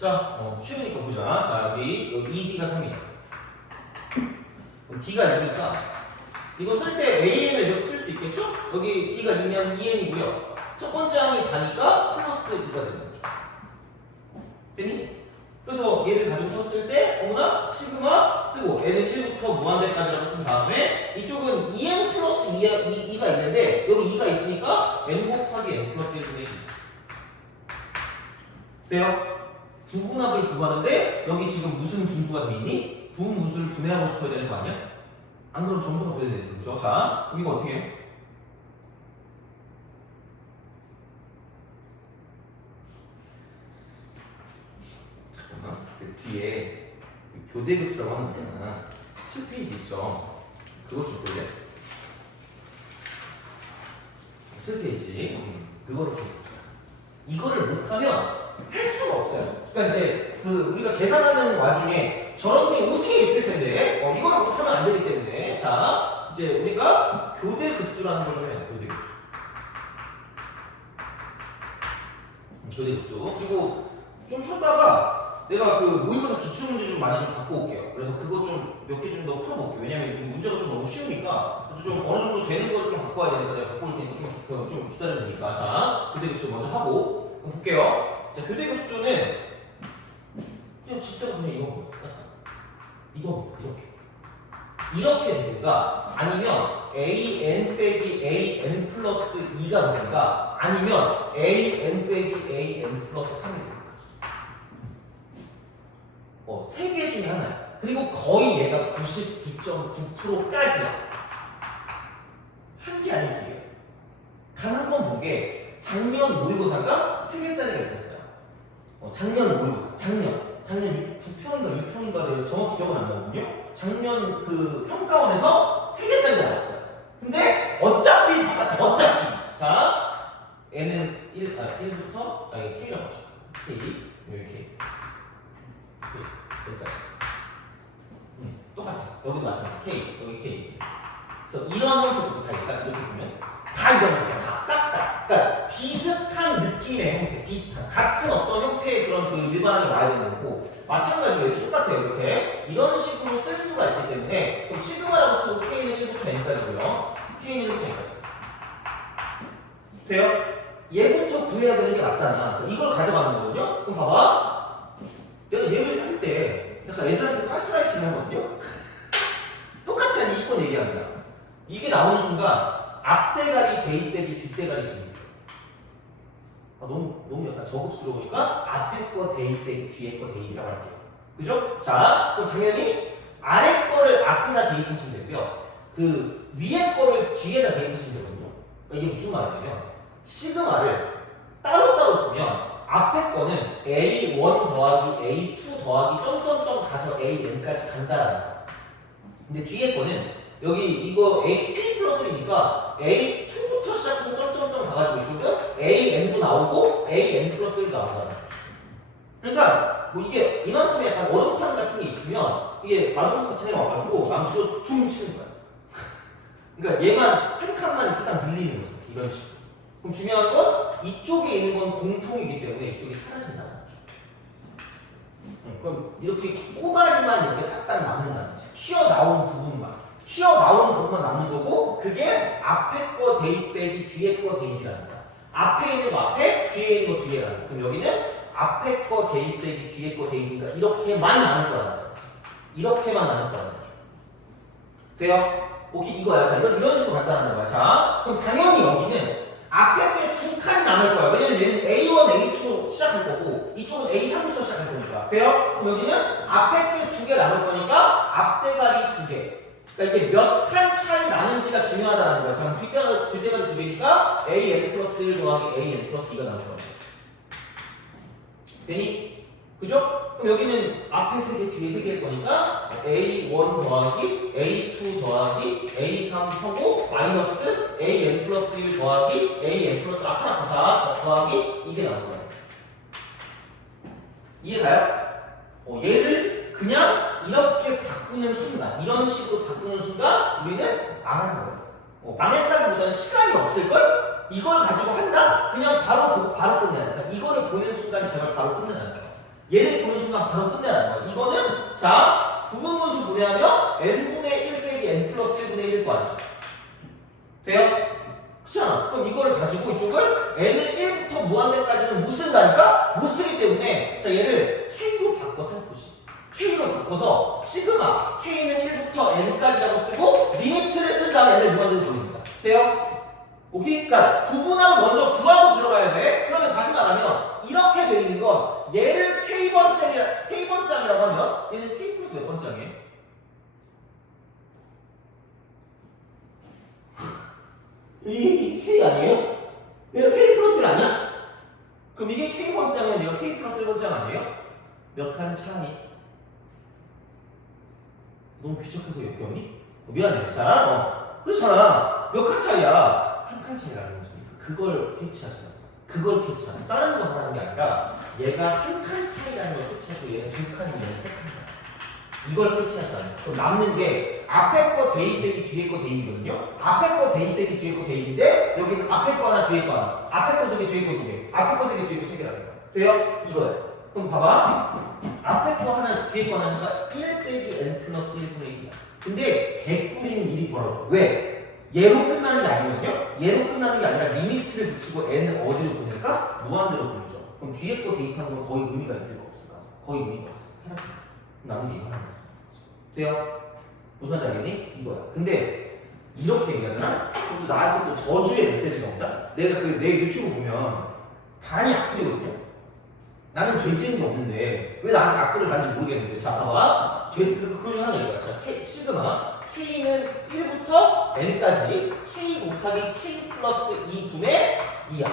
자, 쉬우니까 보자. 자, 여기 2D가 3이야. 그럼 D가 2니까 이거 쓸 때 AN을 이렇게 쓸 수 있겠죠? 여기 D가 2면 2N이고요. 첫 번째 항이 4니까 플러스 2가 되는 거죠. 됐니? 그래서 얘를 가지고 썼을 때 어머나 시그마 쓰고 N은 1부터 무한대까지라고 쓴 다음에 이쪽은 2N 플러스 2가 있는데 여기 2가 있으니까 N 곱하기 N 플러스 1분의 1이죠. 돼요? 부분합을 구하는데 여기 지금 무슨 분수가 돼 있니? 분수를 분해하고 싶어야 되는 거 아니야? 안 그러면 점수가 보여야 되는 거죠. 자, 그럼 이거 어떻게 해? 잠깐만, 그 뒤에 교대급수라고 하는 거 있잖아. 7페이지 있죠? 그것 좀 볼래? 7페이지 그거를 좀 봅시다. 이거를 못하면 할 수가 없어요. 그러니까 이제 그 우리가 계산하는 와중에 저런 게 오지게 있을 텐데 이거를 못하면 안 되기 때문에 자 이제 우리가 교대 급수라는 걸 좀 해야 돼. 교대 급수. 교대 급수. 그리고 좀 쉬었다가 내가 그 모의고사 기출문제 좀 많이 좀 갖고 올게요. 그래서 그거 좀 몇 개 좀 더 풀어볼게요. 왜냐면 이 문제가 좀 너무 쉬우니까 그래도 좀 어느 정도 되는 거를 좀 갖고 와야 되니까 내가 갖고 올 테니까 좀 기다리면 되니까. 자, 교대 급수 먼저 하고 그럼 볼게요. 자, 교대 급수는 그냥 진짜 그냥 이거 이렇게 되든가 아니면 an 빼기 an 플러스 2가 되든가 아니면 an 빼기 an 플러스 3이 되든가 세 개 중에 하나야. 그리고 거의 얘가 99.9%까지야. 한 개 아닌 두 개. 단 한 번 본 게 작년 모의고사가 3개짜리가 있었어요. 작년 모의고사 작년 9평인가 6평인가 정확히 기억은 안 나거든요. 작년 그 평가원에서 3개짜리가 나왔어요. 근데 어차피 똑같아. 어차피. 자, n은 1부터 k라고 하죠. k, 여기 k. 여기까지. 똑같아. 여기도 마찬가지. k, 여기 k. 그래서 이런 형태부터 다 있다. 이렇게 보면 다 이런 형태, 싹 다. 그러니까 비슷한 느낌의 형태, 비슷한 같은 어떤 형태의 그런 그 일반항이 와야 되는 거고. 마찬가지로 이렇게 똑같아요. 이렇게 이런 식으로 쓸 수가 있기 때문에 그럼 시그마라고 쓰고 k는 1부터 n까지고요. k는 1부터 n까지. 돼요? 얘부터 구해야 되는 게 맞잖아. 이걸 가져가는 거거든요. 그럼 봐봐. 내가 얘를 할 때 약간 애들한테 가스라이팅 하거든요. 똑같이 한 20번 얘기합니다. 이게 나오는 순간 앞대가리 대입되기 뒷대가리 대입. 너무 약간 저급스러우니까 앞에 거 대입되기 뒤에 거 대입이라고 할게요. 그죠? 자, 그럼 당연히 아래 거를 앞에다 대입하시면 되고요. 그 위에 거를 뒤에다 대입하시면 되거든요. 그러니까 이게 무슨 말이냐면 시그마를 따로따로 쓰면 앞에 거는 A1 더하기 A2 더하기 점점점 가서 AN까지 간다라는 거예요. 근데 뒤에 거는 여기 이거 K 플러스 1이니까 A2부터 시작해서 점점점 가가지고 이쪽은 AN도 나오고 AN 플러스 1도 나온다는 거죠. 그러니까 뭐 이게 이만큼 약간 얼음판 같은 게 있으면 이게 마동석 같은 애가 와가지고 망치로 퉁 치는 거야. 그러니까 얘만 한 칸만 이렇게 싹 밀리는 거죠. 이런 식으로. 그럼 중요한 건 이쪽에 있는 건 공통이기 때문에 이쪽이 사라진다는 거죠. 그럼 이렇게 꼬다리만 이렇게 딱딱 남는다는 거죠. 튀어나오는 부분만 남는 거고 그게 앞에 거 대입 빼기 뒤에 거 대입이라는 거야. 앞에 있는 거 앞에, 뒤에 있는 거 뒤에라는 거야. 그럼 여기는 앞에 거 대입 빼기 뒤에 거 대입이니까 이렇게만 남을 거라는 거야. 이렇게만 남을 거라는 거죠. 돼요? 오케이, 이거야. 자, 이런 식으로 간다는 거야. 자, 그럼 당연히 여기는 앞에 게 두 칸이 남을 거야. 왜냐면 얘는 A1, A2로 시작할 거고 이쪽은 A3부터 시작할 거니까. 돼요? 그럼 여기는 앞에 게 두 개 남을 거니까 앞대가리 두 개. 그러니까 이게 몇 칸 차이 나는지가 중요하다는 거야. 자, 뒷대가리 두 개니까 AN 플러스 1 더하기 AN 플러스 2가 나올 거야. 되니? 그죠? 그럼 여기는 앞에 세 개, 뒤에 세 개일 거니까 A1 더하기 A2 더하기 A3 하고 마이너스 AN 플러스 1 더하기 AN 플러스 아까 더하기 이게 나온 거예요. 이해가요? 얘를 그냥 이렇게 바꾸는 순간, 이런 식으로 바꾸는 순간 우리는 망한 거예요. 망했다기보다는 시간이 없을걸? 이걸 가지고 한다? 그냥 바로 끝내야 돼. 그러니까 이거를 보는 순간 제발 바로 끝내야 돼. 얘를 보는 순간 바로 끝내야 돼. 이거는 자 부분분수 분해하면 n분의 1 빼기 n 플러스 1분의 1도 아니야. 돼요? 그렇잖아. 그럼 이거를 가지고 이쪽을 n을 1부터 무한대까지는 못 쓴다니까? 못 쓰기 때문에 자 얘를 k로 바꿔서 해보시. k로 바꿔서 시그마 k는 1부터 n까지라고 쓰고 리미트를 쓴 다음에 n을 무한대로 돌립니다. 돼요? 오케이? 그러니까 구분하고 먼저 구하고 들어가야 돼. 그러면 다시 말하면 이렇게 돼 있는 건 얘를 K번장이라고 하면 얘는 K 플러스 몇 번장이에요? 이 K 아니에요? 얘가 K 플러스 1 아니야? 그럼 이게 K번장이면 얘가 K 플러스 1번장 아니에요? 몇 칸 차이? 너무 귀척해서 역겹니? 미안해. 자, 그렇잖아. 몇 칸 차이야? 한 칸 차이라는 거지. 그걸 캐치하시라고. 그걸 캐치하는. 다른 거 하라는 게 아니라 얘가 한 칸 차이라는 걸 캐치하고 얘는 두 칸이면 세 칸이야. 이걸 캐치하시라는 거야. 그럼 남는 게 앞에 거 대입 뒤에 거 대입이거든요. 앞에 거 대입 뒤에 거 대입인데 여기는 앞에 거 하나 뒤에 거 하나. 앞에 거 두 개 뒤에 거 두 개. 앞에 거 세 개 뒤에 거 세 개라는 거. 돼요? 이거예요. 그럼 봐봐. 앞에 거 하나 뒤에 거 하나니까 1 빼기 n 플러스 1분의 1이야. 근데 개꿀인 일이 벌어져. 왜? 얘로 끝나는 게 아니거든요. 얘로 끝나는 게 아니라 리미트를 붙이고 n을 어디로 보낼까? 무한대로 보내죠. 그럼 뒤에 거 대입하는 건 거의 의미가 있을까 없을까? 거의 의미가 없어. 사라져. 남은 게 이거 하나. 돼요? 무슨 말인지 알겠니? 이거야. 근데 이렇게 얘기하잖아? 그럼 또 나한테 또 저주의 메시지가 온다? 내가 내 유튜브 보면 반이 악플이거든요? 나는 죄 지은 게 없는데 왜 나한테 악플을 다는지 모르겠는데 자 봐봐. 그거 중 하나 이거야. 자, 시그마 K는 1부터 N까지 K 곱하기 K 플러스 2분의 2야.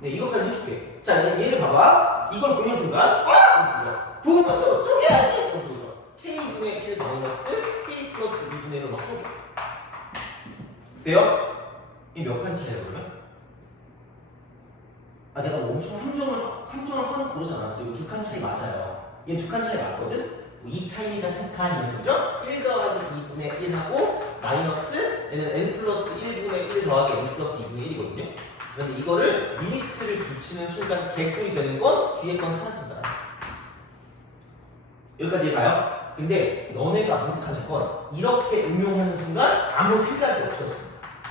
네, 이것까지 해줄게. 자, 얘를 봐봐. 이걸 보는 순간 보고 봤어. 쪼개야지! K분의 1 마이너스 K 플러스 2분의 1을 막 쪼개. 돼요? 이 몇 칸 차이야 그러면? 아 내가 엄청 함정을 하는 고르지 않았어. 이거 두 칸 차이 맞아요. 얘 두 칸 차이 맞거든? 2 차이니까 2칸 이런 거죠? 1 더하기 2분의 1하고 마이너스 얘는 n 플러스 1분의 1 더하기 n 플러스 2분의 1이거든요? 그런데 이거를 리미트를 붙이는 순간 개꿀이 되는 건 뒤에 건 사라진다. 여기까지 가요? 근데 너네가 못하는 건 이렇게 응용하는 순간 아무 생각이 없어져.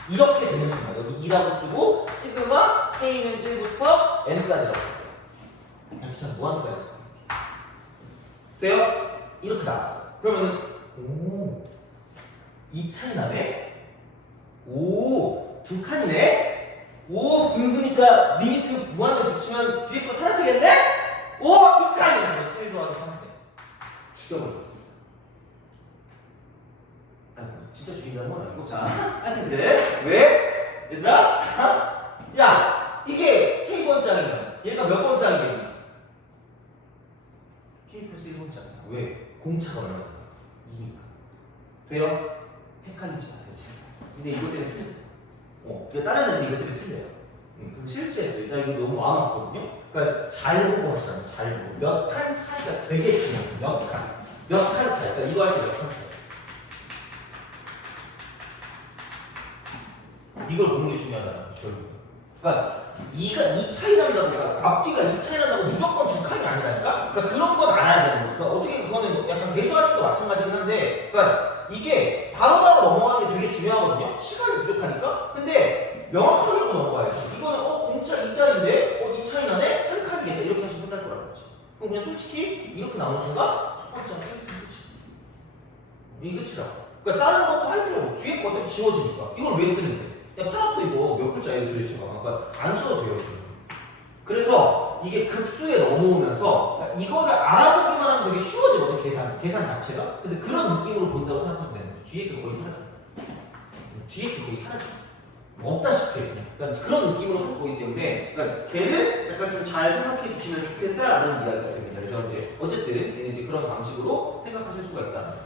이렇게 되는 순간 여기 2라고 쓰고 시그마 K는 1부터 N까지라고 써요. 여기서 무한도까지 써요. 돼요? 이렇게 나왔어. 그러면은 오, 이 차이 나네? 오, 두 칸이네? 오, 분수니까 리미트 무한대 붙이면 뒤에 거 사라지겠네? 오, 두 칸이네. 1 더하기 3대. 죽여버렸습니다. 아니, 진짜 죽인다는 건 아니고. 자, 하여튼 그래. 왜? 얘들아, 자, 야, 이게 K번장이야. 얘가 몇 번장이겠냐? K 플러스 1번장이야. 왜? 공차가 얼마나? 2니까. 돼요? 헷갈리지 마세요. 근데 이것 때문에 틀렸어. 근데 다른 애들이 이것 때문에 틀려요. 그럼 실수했어요. 나 이거 너무 마음 아프거든요? 그러니까 잘 보고 하시라는 잘 보고. 몇 칸 차이가 되게 중요해요. 몇 칸. 몇 칸 차이. 그러니까 이거 할 때 몇 칸 차이. 이걸 보는 게 중요하다는 거죠, 결국. 그러니까 이 차이 난다고, 앞뒤가 이 차이 난다고 무조건 두 칸이 아니라니까? 그러니까 그런 건 알아야 되는 거죠. 그러니까 어떻게 그거는 약간 개수할 때도 마찬가지긴 한데, 그러니까 이게 바로바로 넘어가는 게 되게 중요하거든요? 시간이 부족하니까? 근데 명확하게 넘어가야죠. 이거는 공짜 2짜리인데? 이 차이 나네? 한 칸이겠다. 이렇게 하시면 끝날 거라는 거지. 그럼 그냥 솔직히 이렇게 나오는 순간 첫 번째는 펠리스는 끝이. 이게 끝이라고. 그러니까 다른 것도 할 필요 없고 뒤에 거 어차피 지워지니까. 이걸 왜 쓰는데? 야, 파라포 이거 몇 글자예요, 도대체가. 그러니까 안 써도 돼요. 그래서 이게 급수에 넘어오면서 그러니까 이거를 알아보기만 하면 되게 쉬워지거든, 계산 자체가. 그래서 그런 느낌으로 본다고 생각하면 되는 거죠. 뒤에 게 거의 사라져. 뒤에 게 거의 사라져. 없다시피 해. 그러니까 그런 느낌으로 보기 때문에 그러니까 걔를 약간 좀 잘 생각해 주시면 좋겠다라는 이야기가 됩니다. 그래서 이제 어쨌든 이제 그런 방식으로 생각하실 수가 있다는 거죠.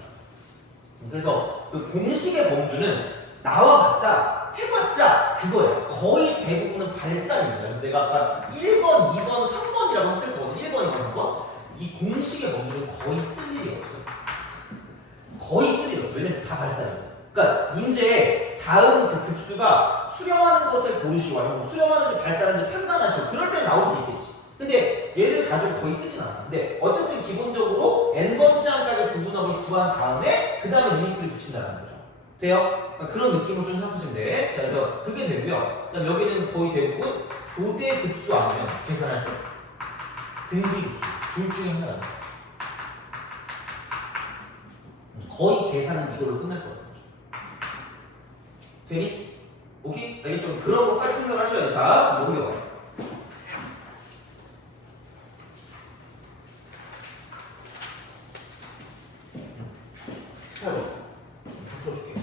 그래서 그 공식의 범주는 나와봤자 해봤자 그거예요. 거의 대부분은 발산입니다. 그래서 내가 아까 1번, 2번, 3번이라고 했을 거거든. 1번, 2번, 3번. 이 공식의 범주는 거의 쓸 일이 없어요. 거의 쓸 일이 없어요. 왜냐면 다 발산이에요. 그러니까 문제에 다음 그 급수가 수렴하는 것을 고르시고 아니면 수렴하는지 발산하는지 판단하시고 그럴 때 나올 수 있겠지. 근데 얘를 가지고 거의 쓰진 않아. 근데 어쨌든 기본적으로 n번째까지 구분합을 구한 다음에 그 다음에 리미트를 붙인다는 거죠. 돼요? 그런 느낌으로 좀 생각하시면 돼. 자, 그래서 그게 되고요. 그다음 여기는 거의 대부분 교대 급수 아니면 계산할 때 등비 급수 둘 중에 하나. 거의 계산은 이걸로 끝날 거예요. 되니? 오케이? 알겠죠? 그런 것까지 생각하셔야 돼. 자, 넘겨봐. 풀어줄게.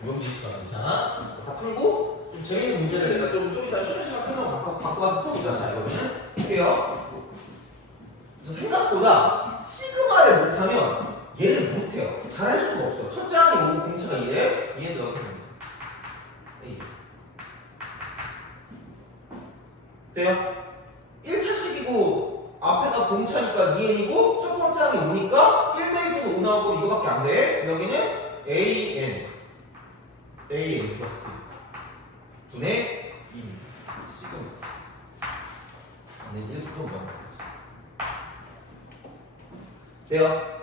무용지 시간 괜찮아? 다 풀고 좀 재밌는 문제를 내가 좀 이따 쉬는 시간 끝나고 갖고 와서 풀어보자. 자, 이거는 할게요. 그래서 생각보다 시그마를 못하면 얘를 못해요. 잘할 수가 없어요. 첫째 항이 오고 공차가 이래. 얘도 이렇게 됩니다. 돼요? 1차식이고 앞에가 공차니까 2n이고 첫 번째 항이 오니까 1 더하기 5 나오고 이거밖에 안 돼. 여기는 AN 플러스 분의 2 시그마 안에 1부터 넘어가지. 돼요?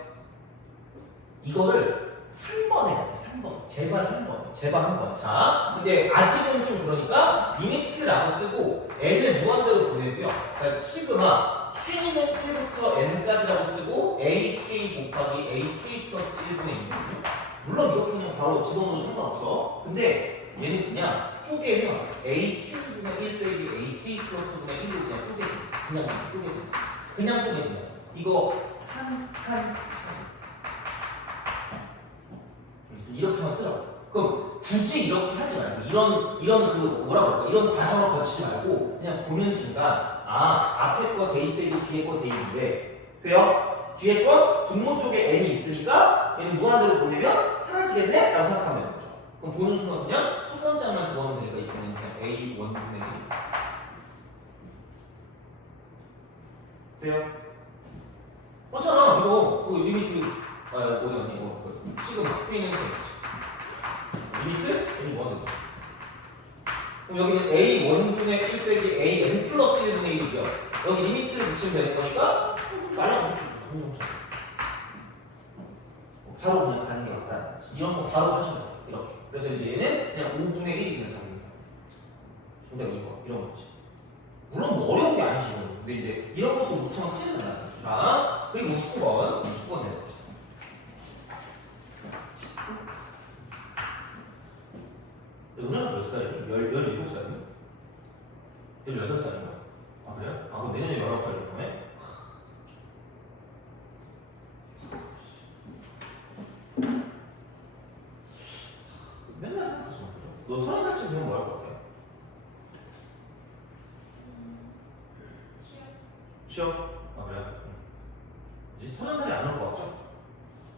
이거를 한 번에 해야 돼. 한 번. 제발 한 번. 제발 한 번. 자, 근데 아직은 좀 그러니까 리미트라고 쓰고 n을 무한대로 보내고요. 그러니까 시그마 k는 1부터 n까지라고 쓰고 ak 곱하기 ak 플러스 1분의 2거든요. 물론 이렇게 그냥 바로 집어넣어도 상관없어. 근데 얘는 그냥 쪼개면 ak분의 1 빼기 ak 플러스 분의 1로 그냥 쪼개지. 그냥 쪼개지. 이거 한 차이. 이렇게만 쓰라고. 그럼 굳이 이렇게 하지 말고 이런 그 뭐라 그럴까 이런 과정을 거치지 말고 그냥 보는 순간 앞에 거 대입 뒤에 거 대입인데 돼요? 뒤에 거 분모 쪽에 n이 있으니까 얘는 무한대로 보내면 사라지겠네? 라고 생각하면 되는 거죠. 그럼 보는 순간 그냥 첫 번째 항만 집어넣으면 되니까 이쪽에는 그냥 a 원분의 1 돼요? 맞잖아 이거 그 리미트 어디 갔니 이거 지금 k는 되겠지. 리미트 n이 뭐하는 거야? 그럼 여기는 a 원분의 1 빼기 a n 플러스 1분의 1이죠. 여기 리미트를 붙이면 되는 거니까 날라가면 바로 그냥 가는 게 맞다. 이런 거 바로 하시면 돼요. 이렇게. 그래서 이제 얘는 그냥 5분의 1이 그냥 답입니다. 정답 2번 이런 거지. 물론 뭐 어려운 게 아니시죠. 근데 이제 이런 것도 못하면 큰일 나요. 자, 그리고 19번 내려봅시다. 누나가 몇 살이니? 17살이니? 18살인가? 아 그래요? 그럼 내년에 19살인 거네? 맨날 생각하지 마. 너 30살쯤 되면 뭐 할 것 같아? 취업? 아 그래? 이제 30살이 안 올 것 같죠?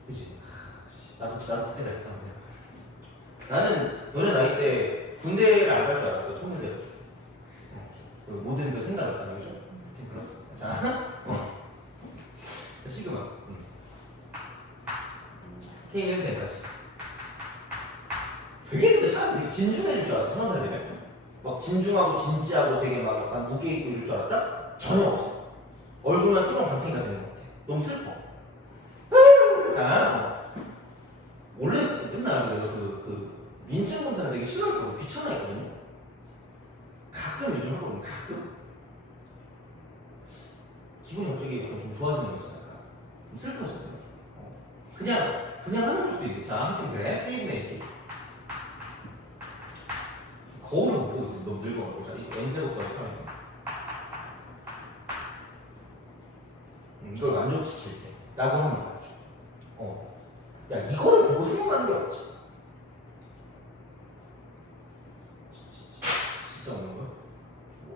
그치? 나도 그때 됐어. 나는 너네 나이 때 군대를 안 갈 줄 알았어. 통일돼가지고. 그 모든 그 생각 있잖아, 그죠? 그렇어. 자, 시그마. K는 된다지. 되게 근데 사람들이 진중해질 줄 알았어. 30살 되면. 막 진중하고 진지하고 되게 막 약간 무게 있고 이럴 줄 알았다? 전혀 없어. 얼굴만 초롱 광택이가 되는 것 같아. 너무 슬퍼. 자, 원래 맨날 그래서 민증 검사를 되게 싫어했고 귀찮아했거든요. 가끔 요즘 하거든요. 가끔. 기분이 갑자기 좀 좋아지는 거 있잖아요. 좀 슬퍼졌어요. 그냥 하는 걸 수도 있고. 자, 아무튼 그래. K분의 A. 거울을 못 보고 있어. 너무 늙어가지고. 자, 이 N제곱과 편해. 이걸 만족시킬 때. 라고 하면 되죠. 야, 이거를 보고 생각나는 게 없지. 진짜 없는 거야?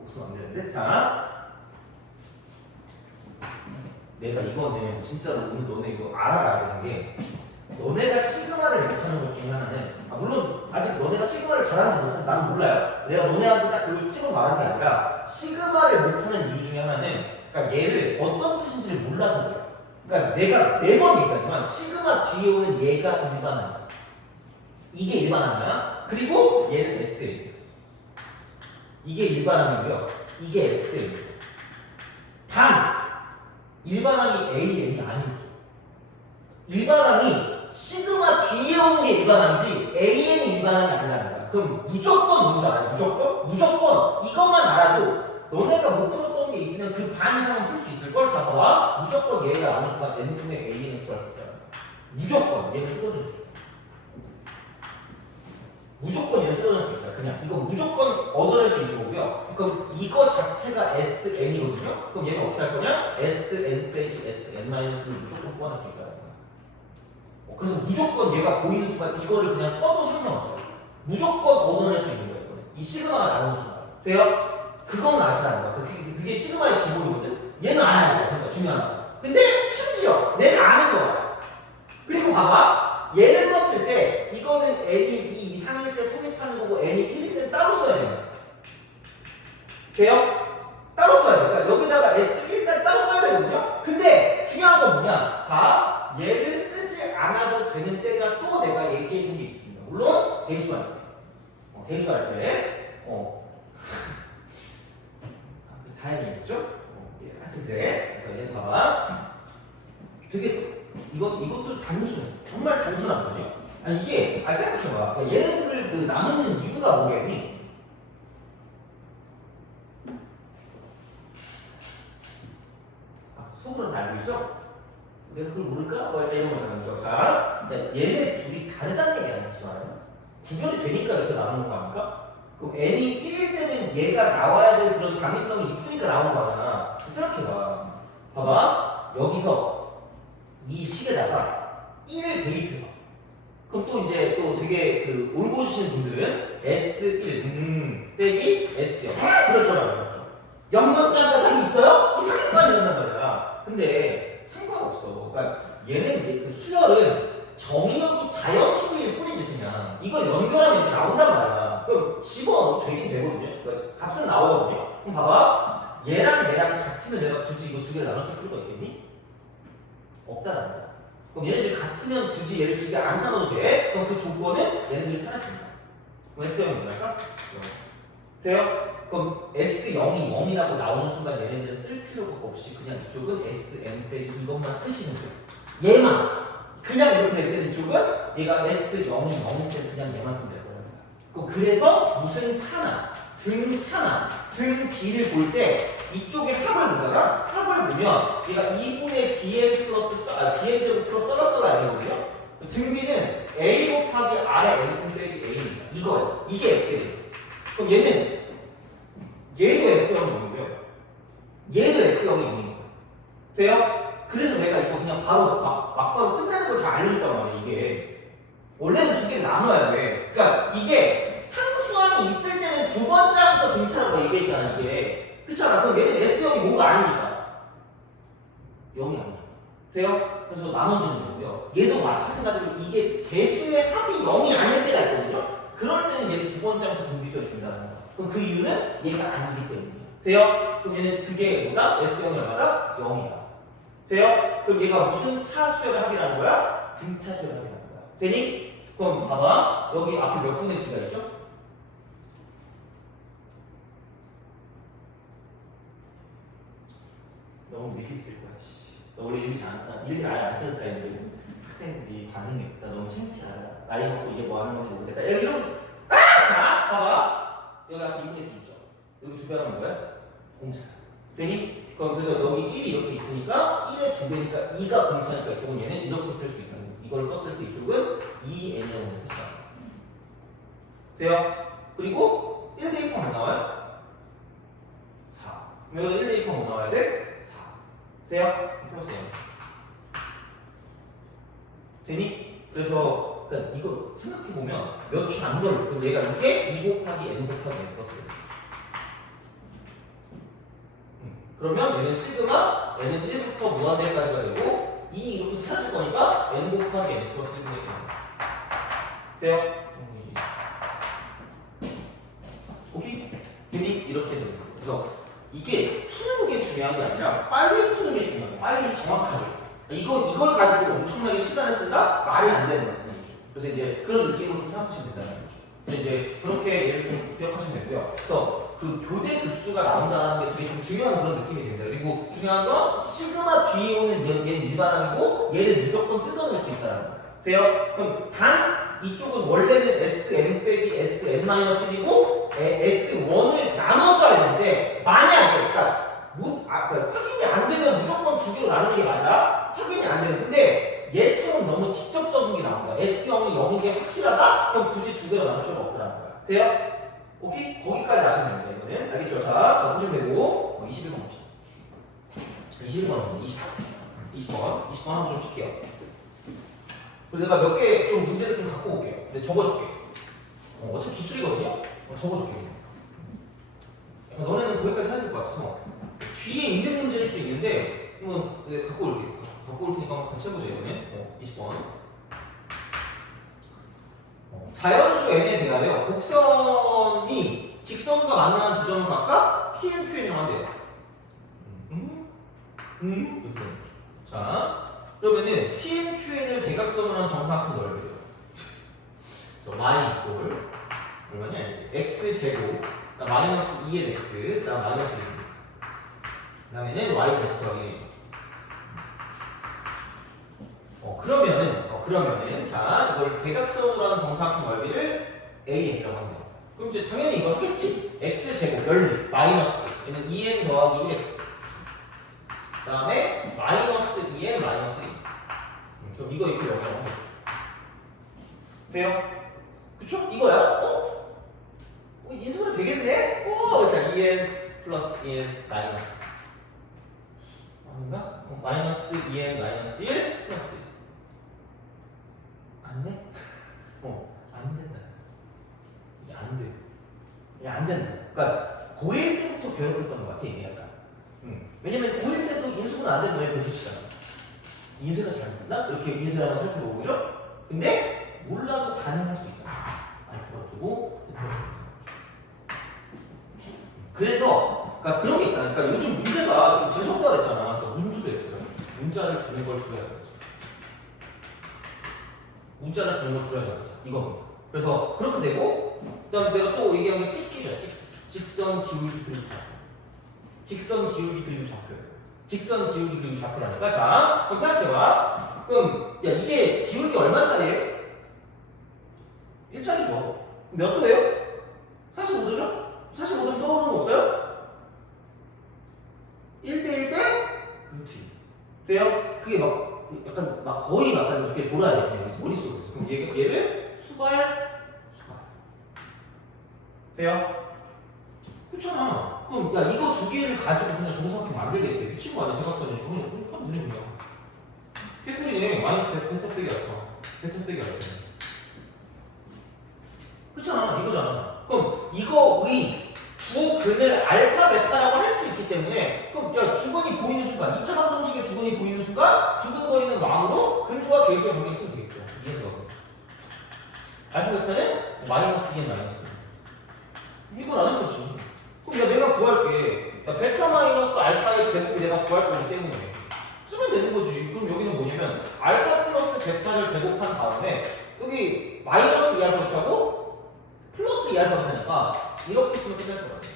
없으면 안 되는데? 자, 내가 이거는 진짜로 오늘 너네 이거 알아가야 되는 게 너네가 시그마를 못하는 것 중에 하나는 물론 아직 너네가 시그마를 잘하는지 못하는지 나는 몰라요. 내가 너네한테 딱 그걸 찍어 말하는 게 아니라 시그마를 못하는 이유 중에 하나는 그러니까 얘를 어떤 뜻인지를 몰라서 그래요. 그러니까 내가 매번 얘기하지만 시그마 뒤에 오는 얘가 일반항이야. 이게 일반항이야. 그리고 얘는 SA. 이게 일반항이고요. 이게 SA. 단 일반항이 AN이 아니고 일반항이 시그마 뒤에 오는 게 일반항이지 AN이 일반항이 아니라는 거야. 그럼 무조건 뭔지 알아요? 무조건 이것만 알아도 너네가 못 풀었던 게 있으면 그 반 이상은 풀 수 있을 걸. 자, 봐봐. 무조건 얘가 아는 순간 n분의 AN을 풀할 수 있다. 무조건 얘는 뜯어낼 수 있다. 무조건 얘는 뜯어낼 수 있다. 그냥 이거 무조건 얻어낼 수 있는 거고요. 그럼 이거 자체가 SN이거든요. 그럼 얘는 어떻게 할 거냐? SN 빼기 SN-를 무조건 뽑아낼 수 있다는 거야. 그래서 무조건 얘가 보이는 순간 이거를 그냥 써도 상관없어요. 무조건 얻어낼 수 있는 거예요. 이거는. 이 시그마가 나오는 순간. 돼요? 그건 아시라는 거야. 그게 시그마의 기본이거든? 얘는 알아야 돼. 그러니까 중요한 거. 근데 심지어 내가 아는 거야. 그리고 봐봐. 얘를 썼을 때 이거는 n이 2 이상일 때 성립하는 거고 n이 1일 때 따로 써야 돼요. 돼요? 따로 써야 돼. 그러니까 여기다가 S1까지 따로 써야 되거든요? 근데 중요한 건 뭐냐? 자, 얘를 쓰지 않아도 되는 때가 또 내가 얘기해 준 게 있습니다. 물론 대수할 때. 대수할 때. 다행이겠죠? 예, 하여튼 그래. 그래서 얘는 봐봐. 되게 이것도 정말 단순한 거예요. 아니 이게 생각해봐. 얘네들을 그 나누는 이유가 뭐겠니? 속으로 다 알고 있죠? 내가 그걸 모를까? 뭐 이런 거잖아요. 자, 얘네 둘이 다르다는 얘기 아니지만 구별이 되니까 이렇게 나오는 거 아닙니까? 그럼 n이 1일 때는 얘가 나와야 될 그런 당위성이 있으니까 나오는 거잖아. 생각해봐. 봐봐. 여기서 이 식에다가 1을 대입해봐. 그럼 또 이제 또 되게 그 올보시는 분들은 S1 빼기 S0 그럴 거라고 했죠. 0번째 답이 있어요? 이 상관이 이런단 말이야. 근데 상관없어. 그러니까 얘는 그 수열은 정의역이 자연수일 뿐이지 그냥 이걸 연결하면 나온단 말이야. 그럼 집어넣어도 되긴 되거든요. 그러니까 값은 나오거든요. 그럼 봐봐. 얘랑 얘랑 같으면 내가 굳이 이거 두 개를 나눌 필요가 있겠니? 없다라는 거야. 그럼 얘네들이 같으면 굳이 얘를 두 개 안 나눠도 돼? 그럼 그 조건은 얘네들이 사라집니다. 그럼 S0이 뭐랄까? 돼요? 그럼 S0이 0이라고 나오는 순간 얘네들은 쓸 필요가 없이 그냥 이쪽은 SN 빼기 이것만 쓰시는 거예요. 얘만 그냥 이렇게 될 때는 이쪽은 얘가 S0이 0일 때는 그냥 얘만 쓰면 될 거예요. 그래서 무슨 차나 등 차나 등 B를 볼 때 이쪽에 합을 보잖아. 합을 보면 얘가 2분의 dn 플러스 dn 제곱 플러스 써라써라 이거거든요. 등 B는 A 곱하기 R의 N승 빼기 A입니다. 이게 S예요. 그럼 얘는 얘도 S0이 0이고요. 얘도 S0이 0인 거예요. 돼요? 그래서 내가 이거 그냥 바로 막바로 끝내는 걸 다 알려줬단 말이야. 이게 원래는 두 개를 나눠야 돼. 그러니까 이게 상수항이 있을 때는 두 번째부터 등차라고 얘기했잖아. 이게 그렇잖아. 그럼 얘는 S0이 뭐가 아닙니까? 0이 아니야. 돼요? 그래서 나눠지는 거고요. 얘도 마찬가지로 이게 개수의 합이 0이 아닐 때가 있거든요. 그럴 때는 얘는 두 번째부터 등비수가 된다는 거야. 그럼 그 이유는 얘가 아니기 때문이에요. 돼요? 그럼 얘는 그게 뭐다? S0이 얼마다? 0이다. 돼요? 그럼 얘가 무슨 차 수열의 합이라는 거야? 등차 수열의 합이라는 거야. 되니? 그럼 봐봐. 여기 앞에 몇 분의 D가 있죠? 너무 늦게 쓸 거야. 너 원래 일기 아예 안 쓰는 스타일인데 학생들이 반응이 없다. 너무 창피하다. 나이 먹고 이게 뭐 하는 건지 모르겠다. 야, 이런 자, 봐봐. 여기 앞에 2분의 D 있죠? 여기 두 배 하면 뭐야? 공차. 되니? 그럼 그래서 여기 1이 이렇게 있으니까 1의 두 배니까 2가 공차니까 이쪽은 얘는 이렇게 쓸 수 있다는 거지. 이걸 썼을 때 이쪽은 2n이라고 쓰자. 돼요? 그리고 1 대입하면 나와요? 4. 그럼 여기 1 대입하면 나와야 돼? 4. 돼요? 풀었어요. 되니? 그래서 그러니까 이거 생각해보면 몇 초 안 걸려. 그럼 얘가 이게 2 곱하기 n 곱하기 n 플러스 그러면 얘는 시그마 n은 1부터 무한대까지가 되고 2 이렇게 사라질 거니까 n 곱하기 n 플러스 1분의 1 돼요? 오케이? 되니? 이렇게 되는 거예요. 그래서 이게 푸는 게 중요한 게 아니라 빨리 푸는 게 중요해요. 빨리 정확하게. 이걸 가지고 엄청나게 시간을 쓴다? 말이 안 되는 거예요. 그래서 이제 그런 느낌으로 좀 생각하시면 된다는 거죠. 근데 이제 그렇게 얘를 좀 기억하시면 되고요. 그래서 그 교대 급수가 나온다는 게 되게 좀 중요한 그런 느낌이 됩니다. 그리고 중요한 건 시그마 뒤에 오는 얘는 일반항이고 얘를 무조건 뜯어낼 수 있다는 거예요. 돼요? 그럼 단 이쪽은 원래는 Sn 빼기 Sn-1이고 S1을 나눠 써야 되는데 만약에 그러니까 확인이 안 되면 무조건 두 개로 나누는 게 맞아. 확인이 안 되는 근데 얘처럼 너무 직접적인 게 나온다. S0이 0인 게 확실하다? 그럼 굳이 두 개로 나눌 필요가 없다는 거야. 돼요? 오케이? 거기까지 아시면 돼요. 이거는. 알겠죠? 자, 보시면 되고 21번 봅시다. 21번, 20번. 20번 한번 좀 칠게요. 그리고 내가 몇 개 좀 문제를 좀 갖고 올게요. 근데 적어줄게. 어차피 기출이거든요? 적어줄게. 너네는 거기까지 해야 될 것 같아서 뒤에 있는 문제일 수 있는데 한번 갖고 올게. 갖고 올 테니까 한번 같이 해보자 이번에. 20번. 자연수 n에 대하여 곡선이 직선과 만나는 두 점을 각각 PN, QN이라고 한대요. 이렇게 되는 거죠. 자, 그러면은 PNQN을 대각선으로 한 정사각형 넓이죠. y 이꼴 그러면은 x 제곱 마이너스 2의 x 그다음 마이너스 1 그다음에는 y는 x가 1이죠. 그러면은 자 이걸 대각선으로 하는 정사각형 넓이를 AN이라고 합니다. 그럼 이제 당연히 이걸 하겠지. x 제곱 열리 마이너스 얘는 2n 더하기 1x 그다음에 마이너스 2n 마이너스 2 그럼 이거 이렇게 영어로 하겠죠. 돼요? 그쵸? 이거야? 인수가 되겠네? 자 2n 플러스 2n 마이너스 아닌가? 마이너스 2n 마이너스 1 플러스 1 안 돼? 안 된다. 이게 안 돼. 이게 안 된다. 그러니까 고1 때부터 괴롭혔던 것 같아 이게 약간. 왜냐면 고1 때도 인수는 안 되는 너희 변수치잖아. 인쇄가 잘못됐나? 이렇게 인쇄를 한번 살펴보고 그죠? 근데 몰라도 가능할 수 있다. 알파두고 그래서 그러니까 그런 게 있잖아. 그러니까 요즘 문제가 좀 재수없다 그랬잖아. 그러니까 문주도 있어요. 문자를 주는 걸 줄여야 돼. 문자를 주는 걸 줄여야 돼. 이거. 그래서 그렇게 되고 그다음 내가 또 얘기한 게 찍기죠. 직선 기울기 그리고 좌표. 직선 기울기 그리고 좌표. 직선 기울기 그리고 좌표라니까. 자, 그럼 생각해봐. 그럼 야 이게 기울기 얼마짜리예요? 1짜리죠. 몇 도예요? 45도죠? 45도면 떠오르는 거 없어요? 1대 1대 루트 돼요? 그게 막 약간 막 거의 약간 이렇게 돌아야 돼요. 머릿속에서. 그럼 얘를 수발 돼요? 그렇잖아. 그럼 야 이거 두 개를 가지고 그냥 정사각형 만들겠대. 미친 거 아니야? 대각선이 그냥 눈에 그냥 개꿀이네. 마이너스 펜타 빼기 알파 펜타 빼기 알파 그렇잖아. 이거잖아. 그럼 이거의 두 근을 알파 베타라고 할 수 있기 때문에 그럼 야 주근이 보이는 순간 2차 방정식의 주근이 보이는 순간 두근거리는 왕으로 근과 계수의 관계를 쓰면 되겠죠. 이해되고 알파 베타는 마이너스 2엔 마이너스 이걸 안 하는 거지. 그럼 야 내가 구할게. 야 베타 마이너스 알파의 제곱이 내가 구할 거기 때문에 쓰면 되는 거지. 그럼 여기는 뭐냐면 알파 플러스 베타를 제곱한 다음에 여기 마이너스 2알파 베타고 플러스 2알파 베타니까 이렇게 쓰면 끝날 것 같아요.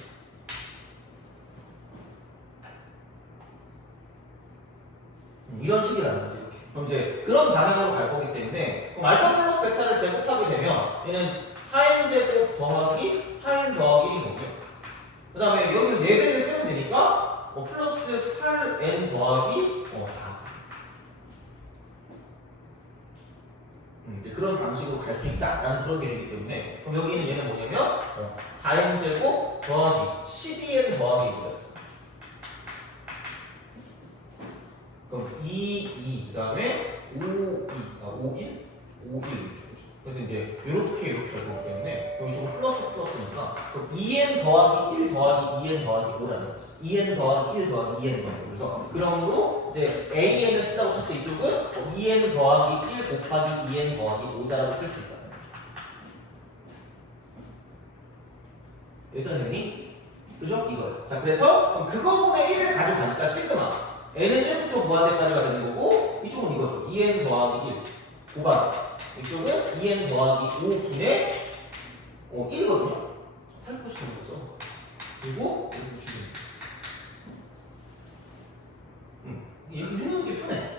이런 식이라는 거지. 이렇게. 그럼 이제 그런 방향으로 갈 거기 때문에 그럼 알파 플러스 베타를 제곱하게 되면 얘는 4n 제곱 더하기 4n 더하기 1이 거고요. 그 다음에 여기를 4배를 빼면 되니까 플러스 8n 더하기 4 이제 그런 방식으로 갈 수 있다라는 그런 개념이기 때문에 그럼 여기는 얘는 뭐냐면 4n 제곱 더하기 12n 더하기 1이다. 그럼 2, 그 다음에 5, 1 그래서 이제 이렇게 될 거기 때문에 여기 조금 플러스니까 그럼 2n 더하기 1 더하기 2n 더하기 5라는 거지. 2n 더하기 1 더하기 2n 더하기 5. 그래서 그러므로 이제 an을 쓴다고 쳤을 때 이쪽은 2n 더하기 1 곱하기 2n 더하기 5다라고 쓸 수 있다는 거죠. 여기까지 됐니? 그죠? 이거요. 자 그래서 그거분의 1을 가져가니까 시그마 n은 1부터 무한대까지가 되는 거고 이쪽은 이거죠. 2n 더하기 1 5가 이쪽은 2n 더하기 5분의 1이거든요. 살포시 넘겼어. 그리고 이렇게 줄입니다. 이렇게 해놓는 게 편해.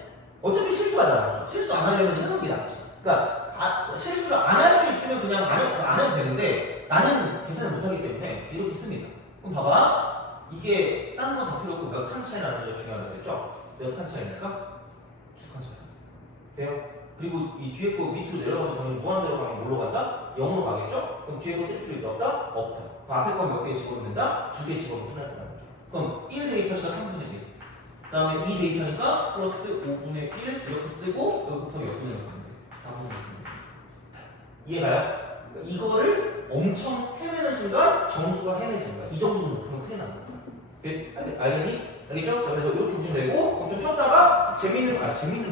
어차피 실수하잖아. 실수 안 하려면 해놓는 게 낫지. 그러니까 실수를 안 할 수 있으면 그냥 안 해도 되는데 나는 계산을 못하기 때문에 이렇게 씁니다. 그럼 봐봐. 이게 다른 건 다 필요 없고 몇 칸 차이 나는 게 중요한 거겠죠? 몇 칸 차이니까? 2칸 차이. 돼요? 그리고 이 뒤에 거 밑으로 내려가면 당연히 무한대로 가면 뭘로 간다? 0으로 가겠죠? 그럼 뒤에 거 쓸 필요 없다? 없다. 그럼 앞에 거 몇 개 집어넣으면 된다? 2개 집어넣으면 끝날 거야. 그럼 1 대입하니까 3분의 1. 그 다음에 2 대입하니까 플러스 5분의 1 이렇게 쓰고 여기 곱하기 몇 분의 1 쓰면 돼? 4분의 1 쓰면 돼. 이해가요? 그러니까 이거를 엄청 헤매는 순간 점수가 헤매지는 거야. 이 정도 높으면 큰일 납니다. 알겠니? 알겠죠? 자, 그래서 이렇게 보시면 되고 좀 쉬었다가 재밌는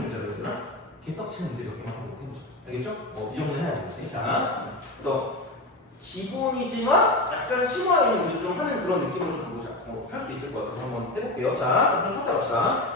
문제를 했잖아. 개빡치는 문제 몇 개만 한번 해보자. 알겠죠? 이 정도는 해야지. 자, 그래서 기본이지만 약간 심화하는 문제 좀 하는 그런 느낌으로 좀 가보자. 할 수 있을 것 같아서 한번 해볼게요. 자, 좀 쉬었다 갑시다.